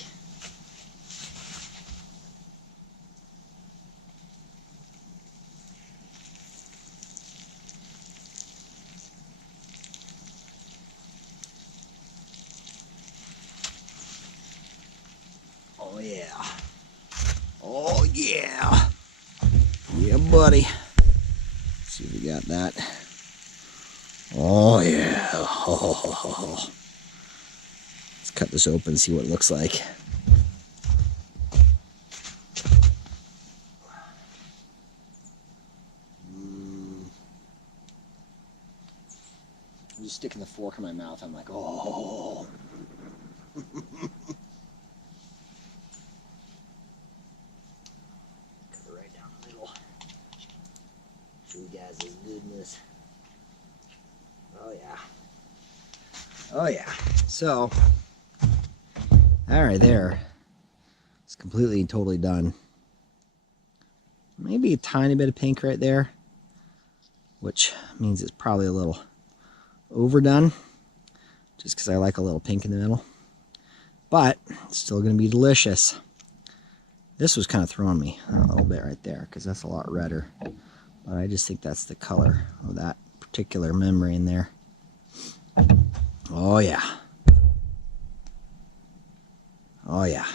Oh yeah. Oh yeah. Yeah, buddy. Let's see if we got that. Oh yeah. Oh. Let's cut this open and see what it looks like. I'm just sticking the fork in my mouth. I'm like, oh. Cut it right down the middle. Show you guys this goodness. Oh yeah. Oh yeah. So, all right, there. It's completely and totally done. Maybe a tiny bit of pink right there, which means it's probably a little overdone, just because I like a little pink in the middle. But it's still going to be delicious. This was kind of throwing me a little bit right there, because that's a lot redder. But I just think that's the color of that particular memory in there. Oh yeah. Oh yeah.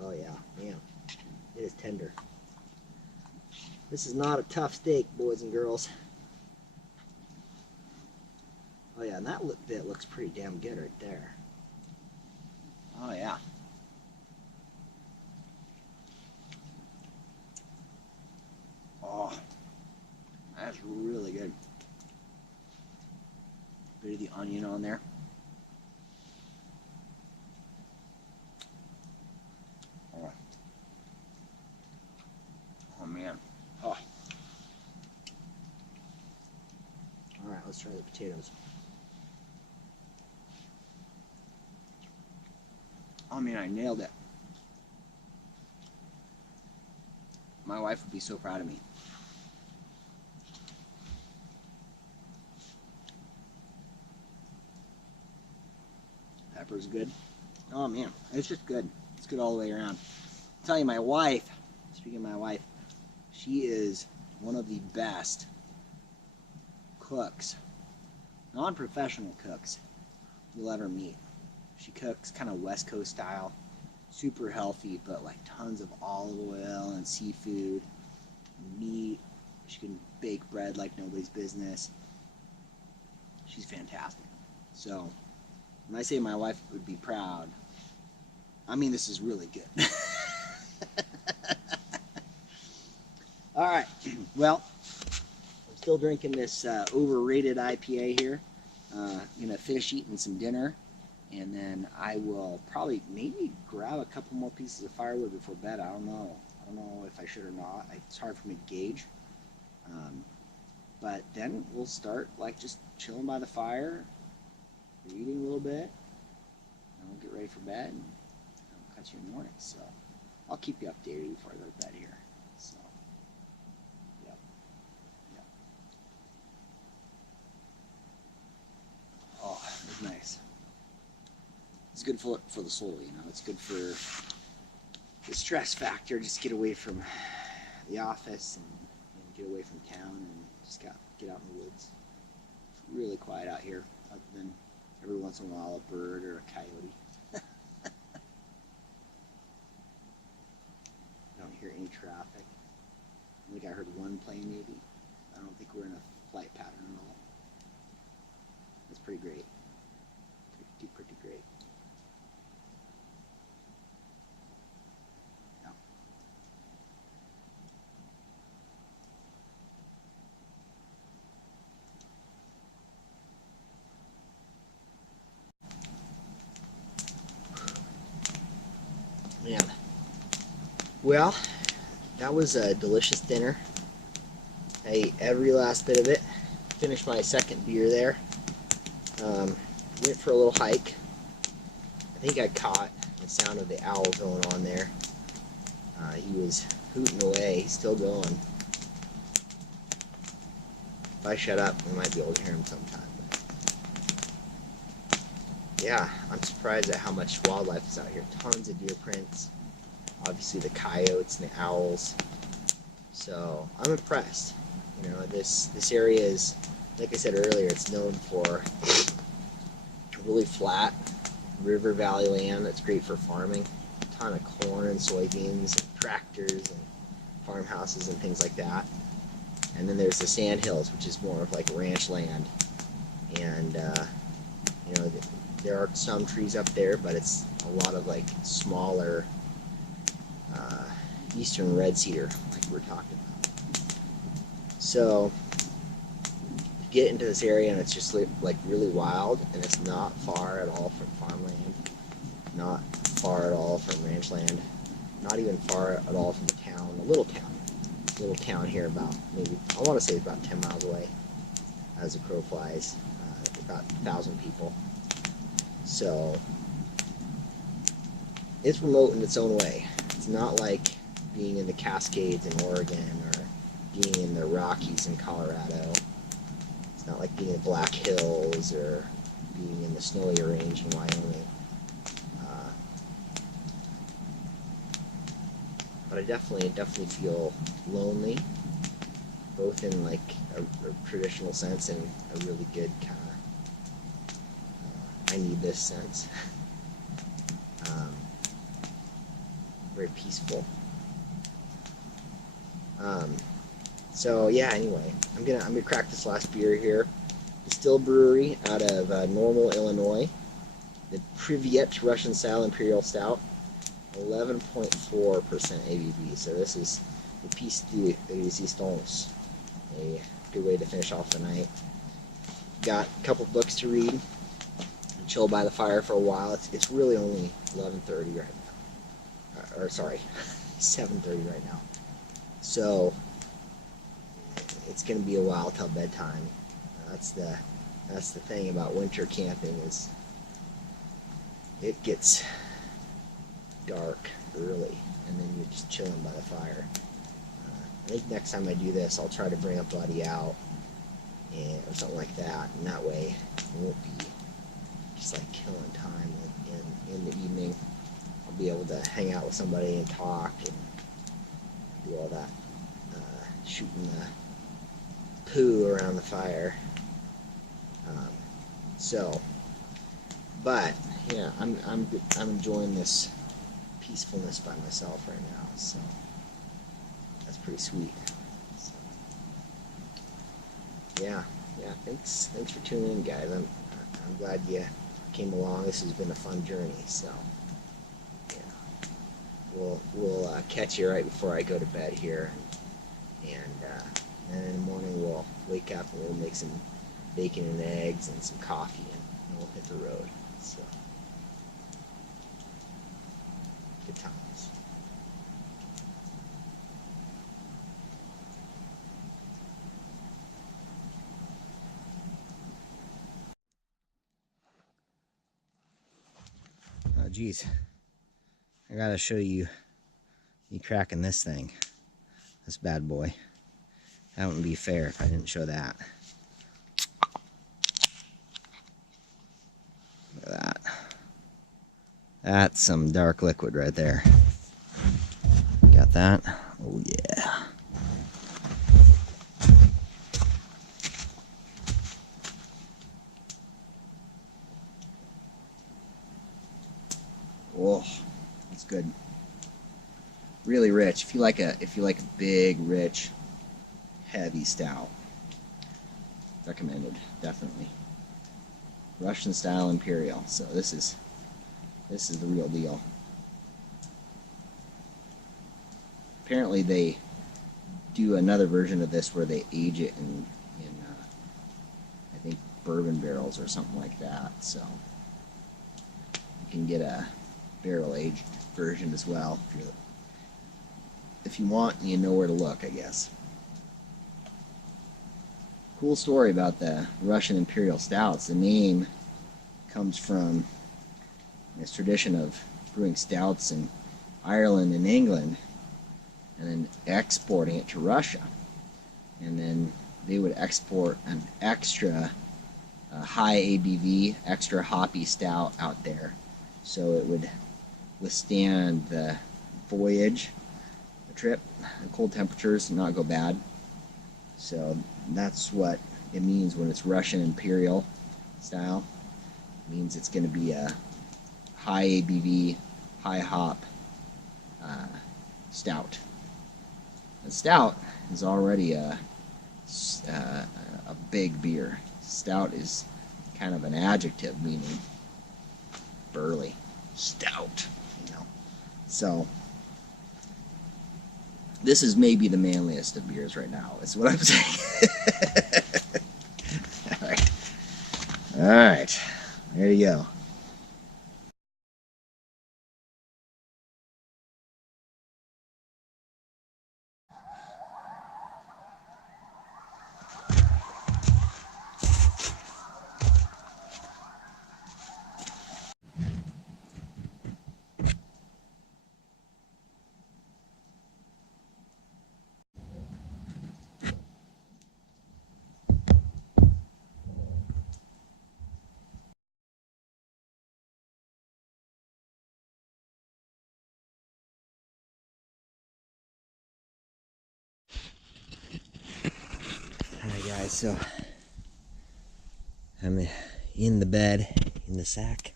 Oh yeah, man. It is tender. This is not a tough steak, boys and girls. Oh yeah, and that bit looks pretty damn good right there. Oh yeah. Oh, that's really good. Bit of the onion on there. Oh, oh man. Oh. All right, let's try the potatoes. I mean, I nailed it. My wife would be so proud of me. Pepper's good. Oh man, it's just good. It's good all the way around. I'll tell you, my wife, speaking of my wife, she is one of the best cooks, non-professional cooks you'll ever meet. She cooks kind of West Coast style, super healthy, but like tons of olive oil and seafood, meat. She can bake bread like nobody's business. She's fantastic. So when I say my wife would be proud, I mean this is really good. All right, well, I'm still drinking this overrated IPA here. I'm gonna finish eating some dinner, and then I will probably maybe grab a couple more pieces of firewood before bed. I don't know if I should or not. It's hard for me to gauge. But then we'll start like just chilling by the fire, reading a little bit, and we'll get ready for bed, and I'll catch you in the morning. So I'll keep you updated before I go to bed here. So, yep. Oh, it's nice. It's good for the soul, you know. It's good for the stress factor, just get away from the office and get away from town and just get out in the woods. It's really quiet out here, other than every once in a while a bird or a coyote. I don't hear any traffic. I think I heard one plane maybe. I don't think we're in a flight pattern at all. That's pretty great. Pretty great. Yeah. Man. Well, that was a delicious dinner. I ate every last bit of it. Finished my second beer there. Went for a little hike. I think I caught the sound of the owl going on there. He was hooting away. He's still going. If I shut up, we might be able to hear him sometime. But yeah, I'm surprised at how much wildlife is out here. Tons of deer prints. Obviously the coyotes and the owls. So I'm impressed. You know, this area is, like I said earlier, it's known for really flat river valley land that's great for farming. A ton of corn and soybeans and tractors and farmhouses and things like that. And then there's the sand hills, which is more of like ranch land. And you know, there are some trees up there, but it's a lot of like smaller eastern red cedar, like we're talking about. So you get into this area and it's just like really wild, and it's not far at all from farmland, not far at all from ranch land, not even far at all from the town, a little town here, about maybe, I want to say about 10 miles away as the crow flies, about 1,000 people. So it's remote in its own way. It's not like being in the Cascades in Oregon or being in the Rockies in Colorado. It's not like being in the Black Hills or being in the Snowy Range in Wyoming. But I definitely feel lonely, both in like a traditional sense and a really good kind of I need this sense. Very peaceful. So yeah, anyway, I'm gonna crack this last beer here. Distilled brewery out of Normal, Illinois. The Privyet Russian Style Imperial Stout, 11.4% ABV. So this is the piece de resistance. A good way to finish off the night. Got a couple books to read. Chill by the fire for a while. It's really only 11:30 right now. Or sorry, 7:30 right now. So it's going to be a while till bedtime. That's the thing about winter camping, is it gets dark early, and then you're just chilling by the fire. I think next time I do this, I'll try to bring a buddy out, or something like that, and that way it won't be just like killing time in the evening. I'll be able to hang out with somebody and talk and do all that shooting the poo around the fire. But yeah, I'm enjoying this peacefulness by myself right now, so that's pretty sweet. So, yeah, thanks for tuning in, guys. I'm glad you came along. This has been a fun journey, so yeah, we'll catch you right before I go to bed here, and then in the morning we'll wake up and we'll make some bacon and eggs and some coffee, and we'll hit the road. So good times. Oh geez, I gotta show you me cracking this thing. This bad boy. That wouldn't be fair if I didn't show that. Look at that. That's some dark liquid right there. Got that? Oh yeah. Oh, that's good. Really rich. If you like a big, rich, heavy stout, recommended, definitely. Russian style imperial. So this is the real deal. Apparently they do another version of this where they age it in I think bourbon barrels or something like that. So you can get a barrel aged version as well if you want and you know where to look, I guess. Cool story about the Russian Imperial Stouts. The name comes from this tradition of brewing stouts in Ireland and England and then exporting it to Russia. And then they would export an extra high ABV, extra hoppy stout out there so it would withstand the voyage, the trip, the cold temperatures, and not go bad. So that's what it means when it's Russian Imperial style. It means it's going to be a high ABV, high hop stout. A stout is already a big beer. Stout is kind of an adjective meaning burly, stout, you know. So this is maybe the manliest of beers right now, is what I'm saying. All right, there you go. Alright guys, so I'm in the bed, in the sack.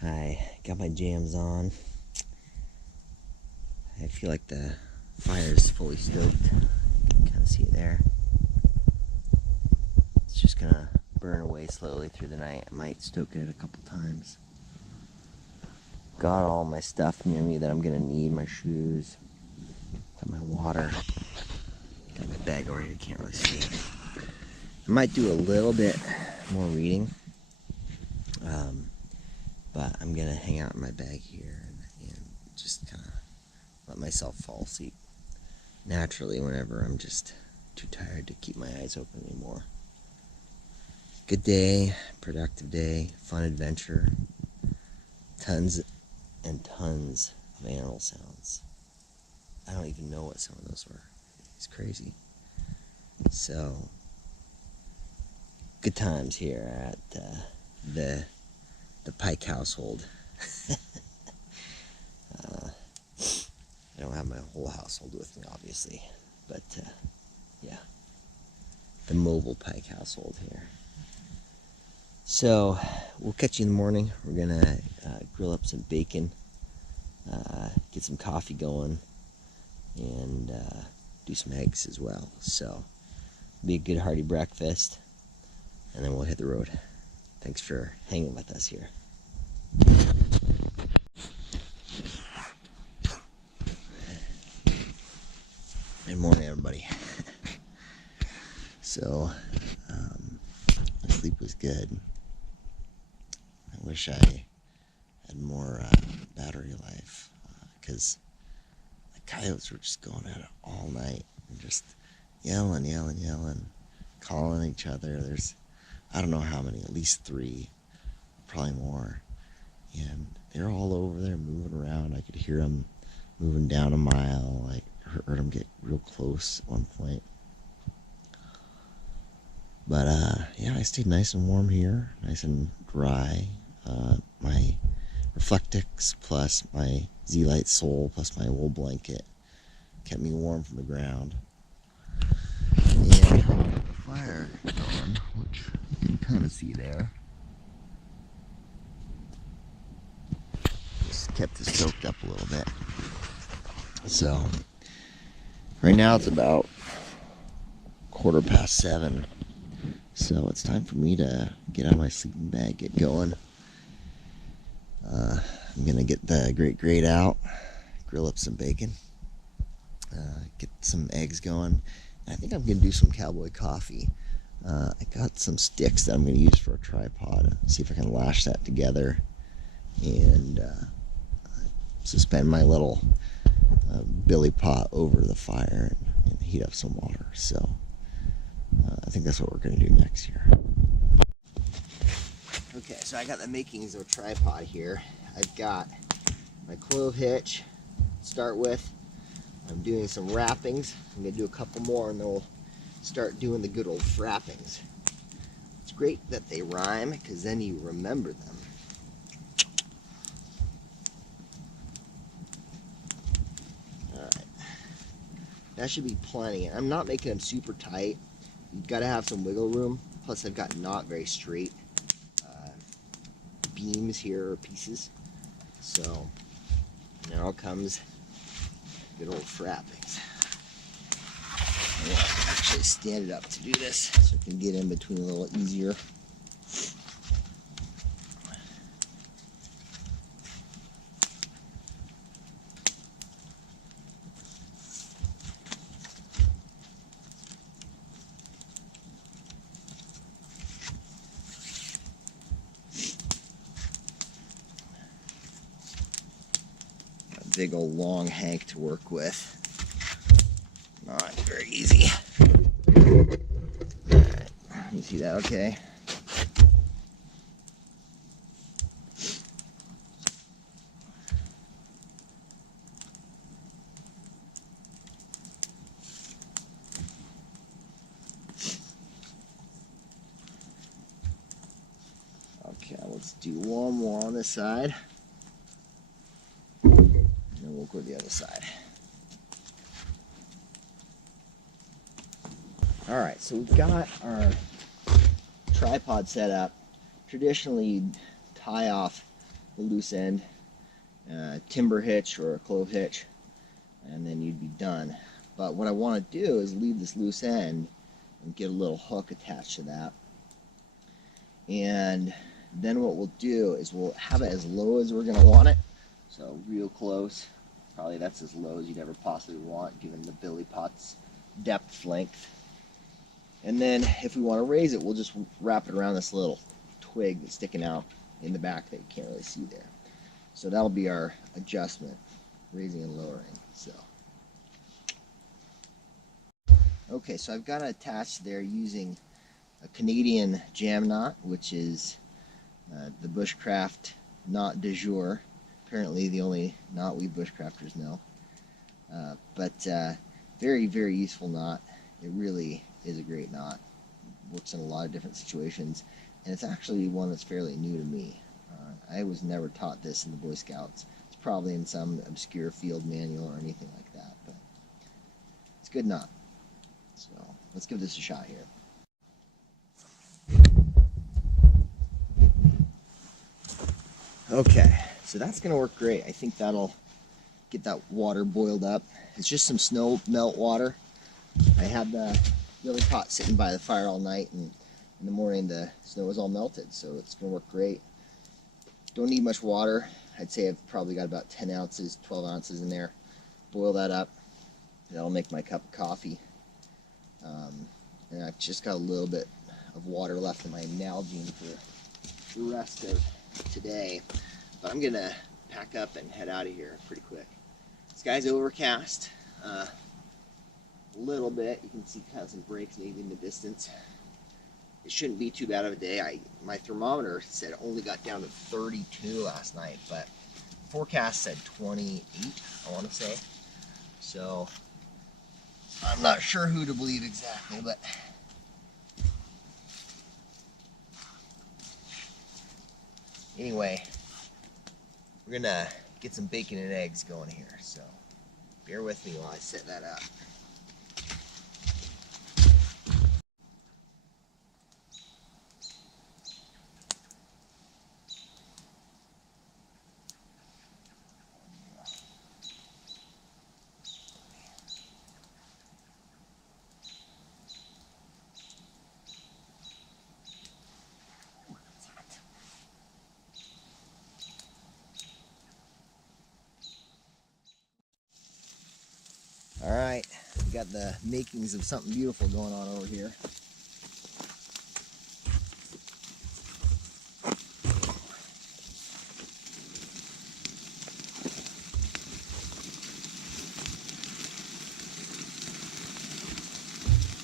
I got my jams on. I feel like the fire is fully stoked. You can kind of see it there. It's just gonna burn away slowly through the night. I might stoke it a couple times. Got all my stuff near me that I'm gonna need, my shoes, got my water. Got my bag over here, you can't really see. I might do a little bit more reading, but I'm gonna hang out in my bag here and just kind of let myself fall asleep naturally whenever I'm just too tired to keep my eyes open anymore. Good day, productive day, fun adventure, tons and tons of animal sounds. I don't even know what some of those were. It's crazy. So, good times here at the Pike household. I don't have my whole household with me, obviously, but yeah, the mobile Pike household here. So, we'll catch you in the morning. We're gonna grill up some bacon, get some coffee going, and do some eggs as well. So, be a good hearty breakfast, and then we'll hit the road. Thanks for hanging with us here. Good morning, everybody. So, my sleep was good. I wish I had more battery life, because the coyotes were just going at it all night and just yelling, calling each other. There's, I don't know how many, at least 3, probably more. And they're all over there moving around. I could hear them moving down a mile. I heard them get real close at one point. But yeah, I stayed nice and warm here, nice and dry. My reflectix plus my Z-Lite sole plus my wool blanket kept me warm from the ground. And fire going, which you can kind of see there. Just kept it soaked up a little bit. So right now it's about 7:15. So it's time for me to get out of my sleeping bag, get going. I'm gonna get the grate out, grill up some bacon, get some eggs going. I think I'm gonna do some cowboy coffee. I got some sticks that I'm gonna use for a tripod. See if I can lash that together and suspend my little billy pot over the fire and heat up some water. So I think that's what we're gonna do next here. Okay, so I got the makings of a tripod here. I've got my coil hitch to start with. I'm doing some wrappings. I'm going to do a couple more and then we'll start doing the good old frappings. It's great that they rhyme because then you remember them. Alright, that should be plenty. I'm not making them super tight. You've got to have some wiggle room. Plus I've got not very straight beams here, or pieces. So now comes good old frappings. I want to actually stand it up to do this so I can get in between a little easier. Big old long hank to work with. Not very easy. Alright, you see that okay? Okay, let's do one more on this side. And we'll go to the other side. Alright, so we've got our tripod set up. Traditionally, you'd tie off the loose end, timber hitch or a clove hitch, and then you'd be done. But what I want to do is leave this loose end and get a little hook attached to that. And then what we'll do is we'll have it as low as we're going to want it. So real close. Probably that's as low as you'd ever possibly want given the billy pot's depth length. And then if we want to raise it, we'll just wrap it around this little twig that's sticking out in the back that you can't really see there. So that'll be our adjustment, raising and lowering. So okay, so I've got it attached there using a Canadian jam knot, which is the bushcraft knot du jour. Apparently the only knot we bushcrafters know. But very, very useful knot. It really is a great knot. Works in a lot of different situations. And it's actually one that's fairly new to me. I was never taught this in the Boy Scouts. It's probably in some obscure field manual or anything like that. But it's a good knot. So let's give this a shot here. Okay, so that's going to work great. I think that'll get that water boiled up. It's just some snow melt water. I had the other pot sitting by the fire all night, and in the morning the snow was all melted, so it's going to work great. Don't need much water. I'd say I've probably got about 10 ounces, 12 ounces in there. Boil that up. That'll make my cup of coffee. And I've just got a little bit of water left in my Nalgene for the rest of today. But I'm gonna pack up and head out of here pretty quick. This guy's overcast a little bit. You can see kind of some breaks maybe in the distance. It shouldn't be too bad of a day. My thermometer said it only got down to 32 last night, but forecast said 28, I want to say. So I'm not sure who to believe exactly, but anyway, we're gonna get some bacon and eggs going here, so bear with me while I set that up. All right, we got the makings of something beautiful going on over here.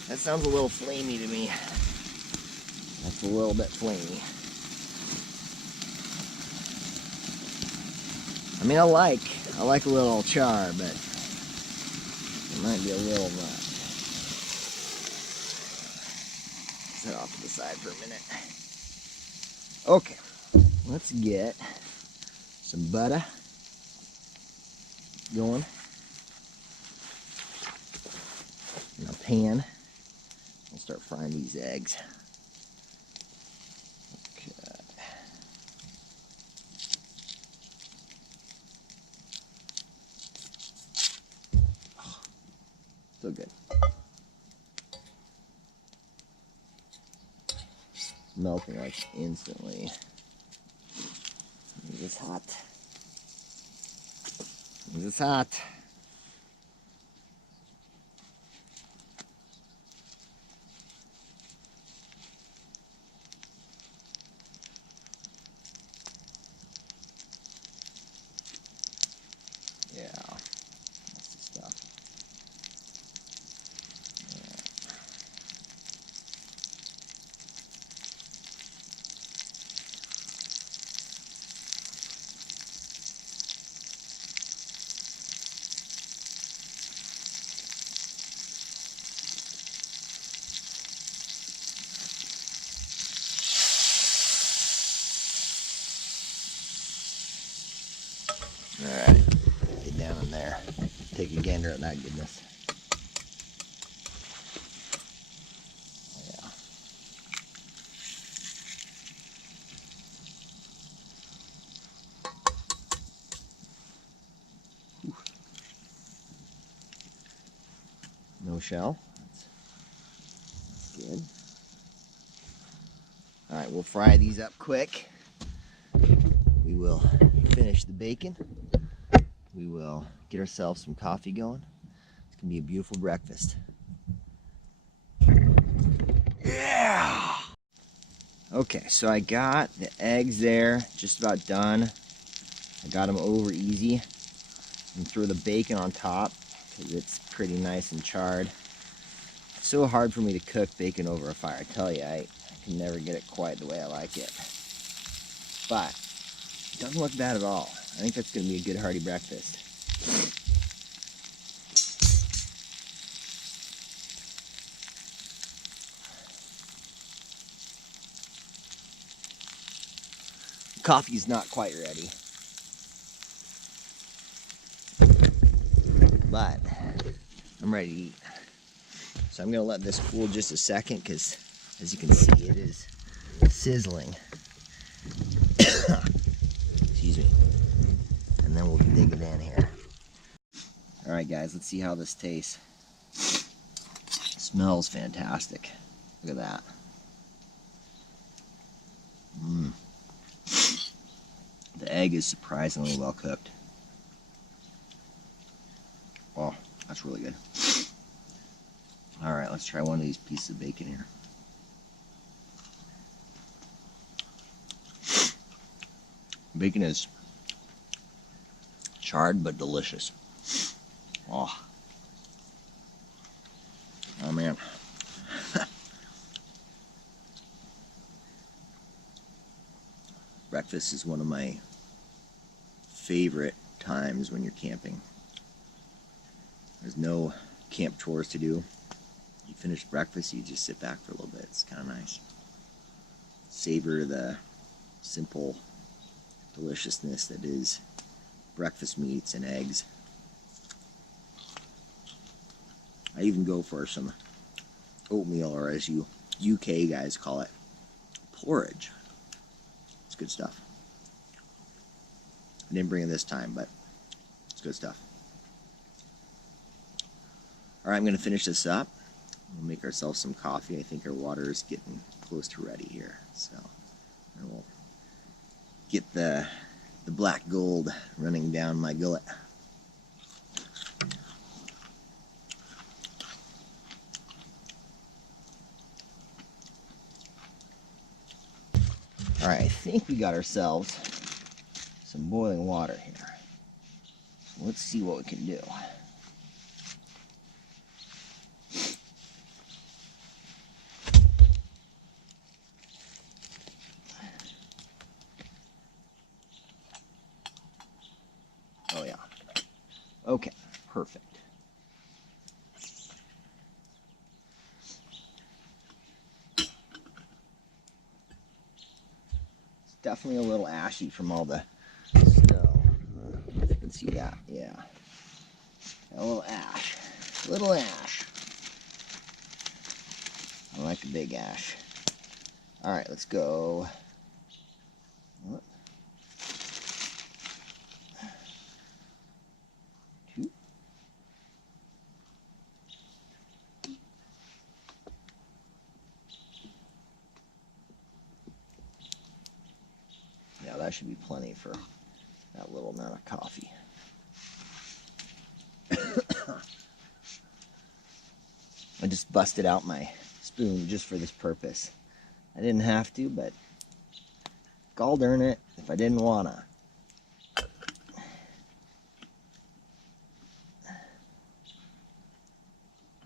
That sounds a little flamey to me. That's a little bit flamey. I mean, I like a little char, but it might be a little much. Set off to the side for a minute. Okay, let's get some butter going in a pan. I'll start frying these eggs. Okay. Oh, so good. Melting like instantly. It's hot. It's hot. Yeah, that's the stuff. Alright, get down in there. Take a gander at that goodness. Yeah. Whew. No shell. That's good. Alright, we'll fry these up quick. We will finish the bacon. We will get ourselves some coffee going. It's gonna be a beautiful breakfast. Yeah! Okay, so I got the eggs there, just about done. I got them over easy. And throw the bacon on top because it's pretty nice and charred. It's so hard for me to cook bacon over a fire. I tell you, I can never get it quite the way I like it. But it doesn't look bad at all. I think that's going to be a good hearty breakfast. Coffee's not quite ready, but I'm ready to eat. So I'm going to let this cool just a second because, as you can see, it is sizzling. Excuse me. And then we'll dig it in here. Alright guys, let's see how this tastes. It smells fantastic. Look at that. Mmm. The egg is surprisingly well cooked. Oh, that's really good. Alright, let's try one of these pieces of bacon here. Bacon is charred but delicious. Oh, oh man. Breakfast is one of my favorite times when you're camping. There's no camp chores to do. You finish breakfast, you just sit back for a little bit. It's kind of nice. Savor the simple deliciousness that is breakfast meats and eggs. I even go for some oatmeal, or as you UK guys call it, porridge. It's good stuff. I didn't bring it this time, but it's good stuff. Alright, I'm going to finish this up. We'll make ourselves some coffee. I think our water is getting close to ready here. So, and we'll get the black gold running down my gullet. Alright, I think we got ourselves some boiling water here. So let's see what we can do. Oh yeah. Okay, perfect. It's definitely a little ashy from all the snow. If you can see that, yeah. A little ash. Little ash. I like a big ash. Alright, let's go. What? 2. Yeah, that should be plenty for that little amount of coffee. I just busted out my spoon just for this purpose. I didn't have to, but gall darn it if I didn't wanna.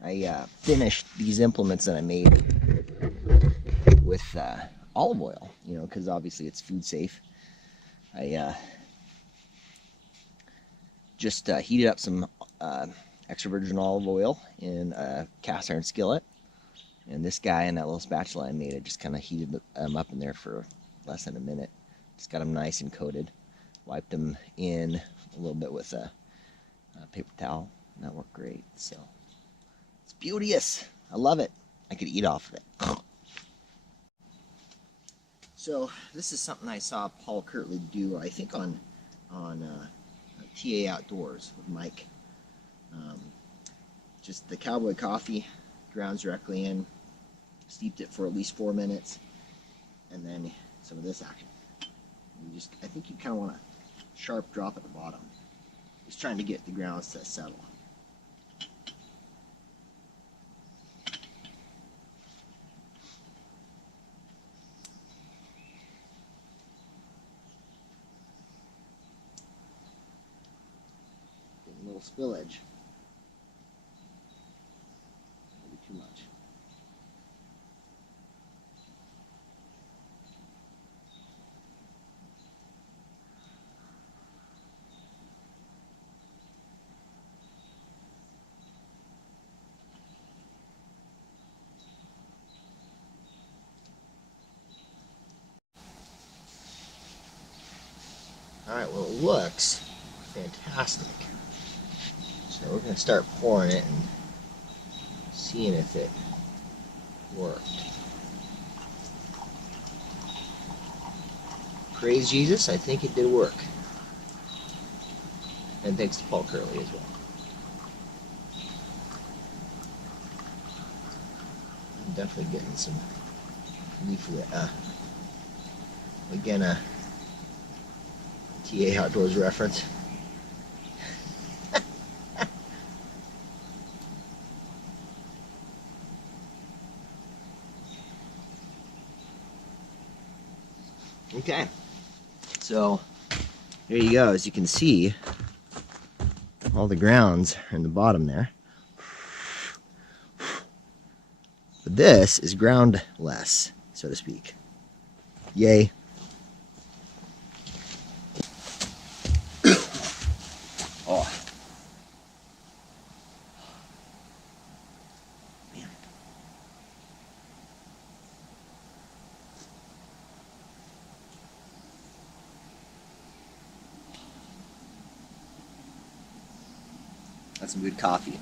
I finished these implements that I made with olive oil, you know, because obviously it's food safe. I just heated up some extra virgin olive oil in a cast iron skillet, and this guy and that little spatula I made, I just kind of heated them up in there for less than a minute. Just got them nice and coated. Wiped them in a little bit with a paper towel, and that worked great. So it's beauteous. I love it. I could eat off of it. So this is something I saw Paul Kirtley do, I think on TA Outdoors with Mike. Just the cowboy coffee, grounds directly in, steeped it for at least 4 minutes, and then some of this action. I think you kind of want a sharp drop at the bottom. Just trying to get the grounds to settle. Getting a little spillage. Maybe too much. Alright, well, it looks fantastic. So we're going to start pouring it and seeing if it worked. Praise Jesus, I think it did work. And thanks to Paul Kirtley as well. I'm definitely getting some leaflet. Again, a TA Outdoors reference. Okay, so there you go. As you can see, all the grounds are in the bottom there. But this is groundless, so to speak. Yay. Oh. Man. That's some good coffee.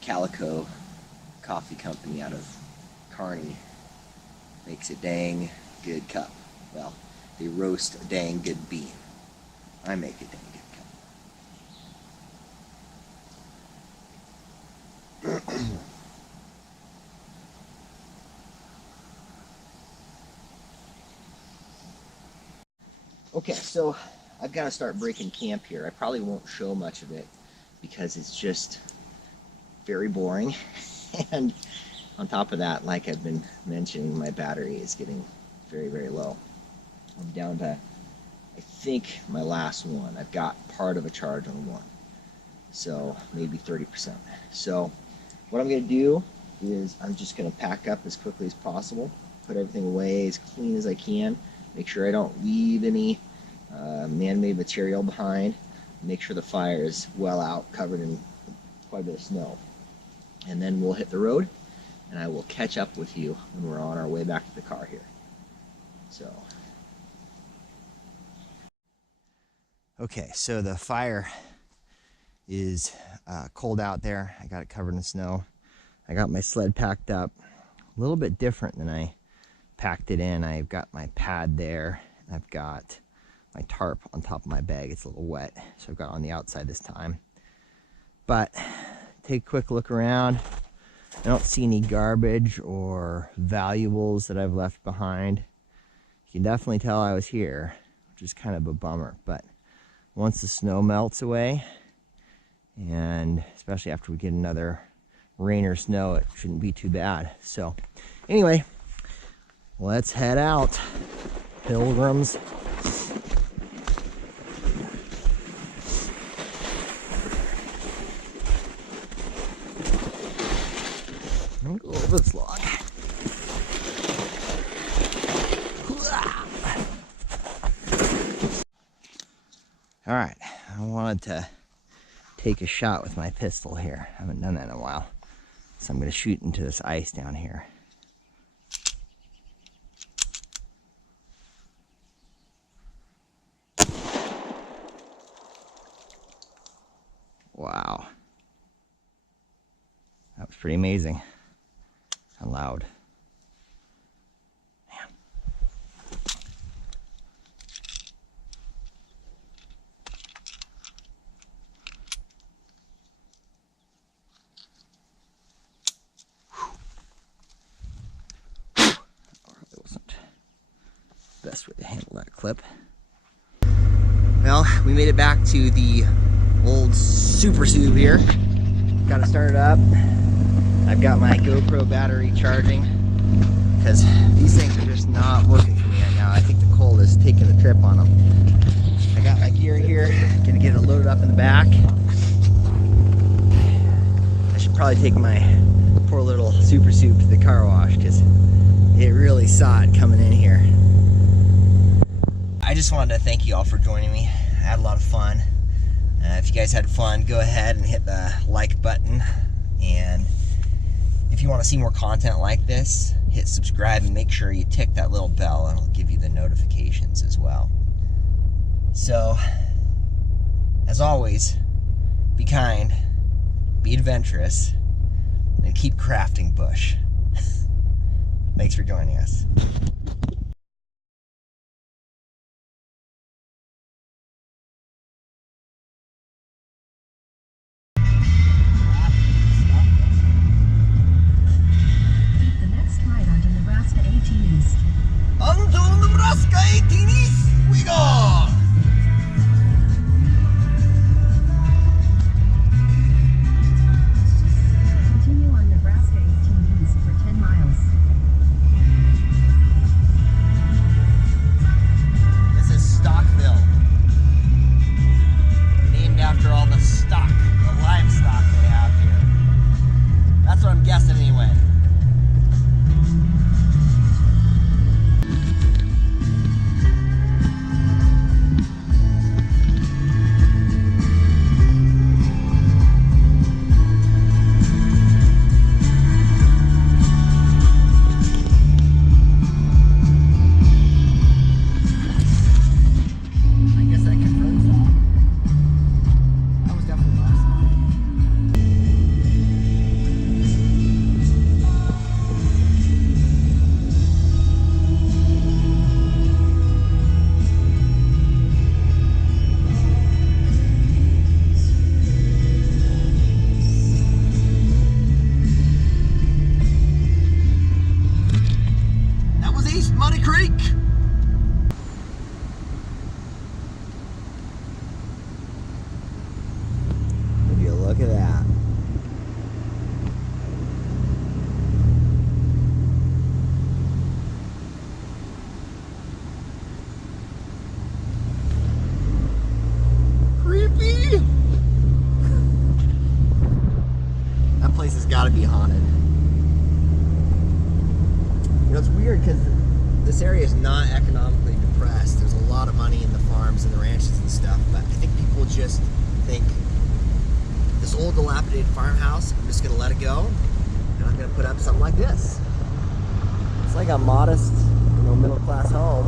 Calico Coffee Company out of Kearney makes a dang good cup. Well, they roast a dang good bean. I make a dang good cup. Okay, so I've got to start breaking camp here. I probably won't show much of it because it's just very boring. And on top of that, like I've been mentioning, my battery is getting very, very low. I'm down to, I think, my last one. I've got part of a charge on one, so maybe 30%. So what I'm going to do is I'm just going to pack up as quickly as possible, put everything away as clean as I can, make sure I don't leave any man-made material behind, make sure the fire is well out, covered in quite a bit of snow. And then we'll hit the road, and I will catch up with you when we're on our way back to the car here. So. Okay, so the fire is cold out there. I got it covered in snow. I got my sled packed up a little bit different than I packed it in. I've got my pad there. I've got my tarp on top of my bag. It's a little wet, so I've got it on the outside this time. But take a quick look around. I don't see any garbage or valuables that I've left behind. You can definitely tell I was here, which is kind of a bummer. But once the snow melts away, and especially after we get another rain or snow, it shouldn't be too bad. So anyway, let's head out, pilgrims. I'm gonna go over this log. All right, I wanted to take a shot with my pistol here. I haven't done that in a while. So I'm gonna shoot into this ice down here. Wow. That was pretty amazing. How loud. Man. That wasn't the best way to handle that clip. Well, we made it back to the old Super Sub here. Got it started up. I've got my GoPro battery charging because these things are just not working for me right now. I think the cold is taking a trip on them. I got my gear here, gonna get it loaded up in the back. I should probably take my poor little Super Sub to the car wash because it really saw it coming in here. I just wanted to thank you all for joining me. I had a lot of fun. If you guys had fun, go ahead and hit the like button. And if you want to see more content like this, hit subscribe and make sure you tick that little bell and it'll give you the notifications as well. So, as always, be kind, be adventurous, and keep crafting bush. Thanks for joining us. Untitled Nebraska 18 East, we go! Continue on Nebraska 18 East for 10 miles. got to be haunted. You know, it's weird because this area is not economically depressed. There's a lot of money in the farms and the ranches and stuff, but I think people just think this old dilapidated farmhouse, I'm just going to let it go, and I'm going to put up something like this. It's like a modest, you know, middle-class home,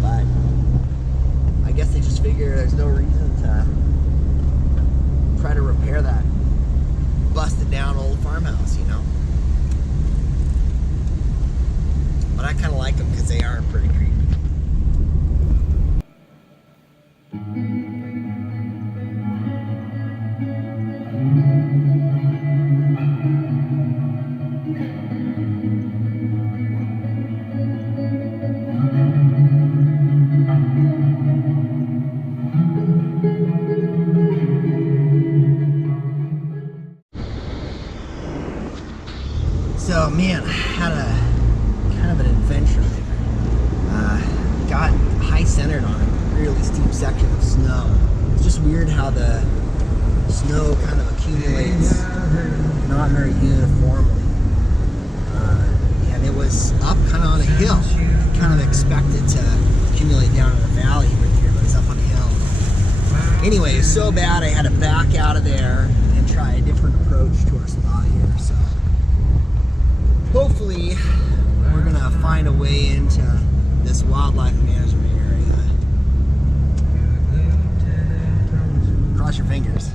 but I guess they just figure there's no reason to try to repair that busted down old farmhouse, you know? But I kind of like them because they are pretty creepy. So man, I had a kind of an adventure there. Got high centered on a really steep section of snow. It's just weird how the snow kind of accumulates not very uniformly. And it was up kind of on a hill. You kind of expect it to accumulate down in the valley right here, but it's up on a hill. Anyway, it was so bad I had to back out of there and try a different approach to our spot here. So hopefully we're gonna find a way into this wildlife management area. Cross your fingers.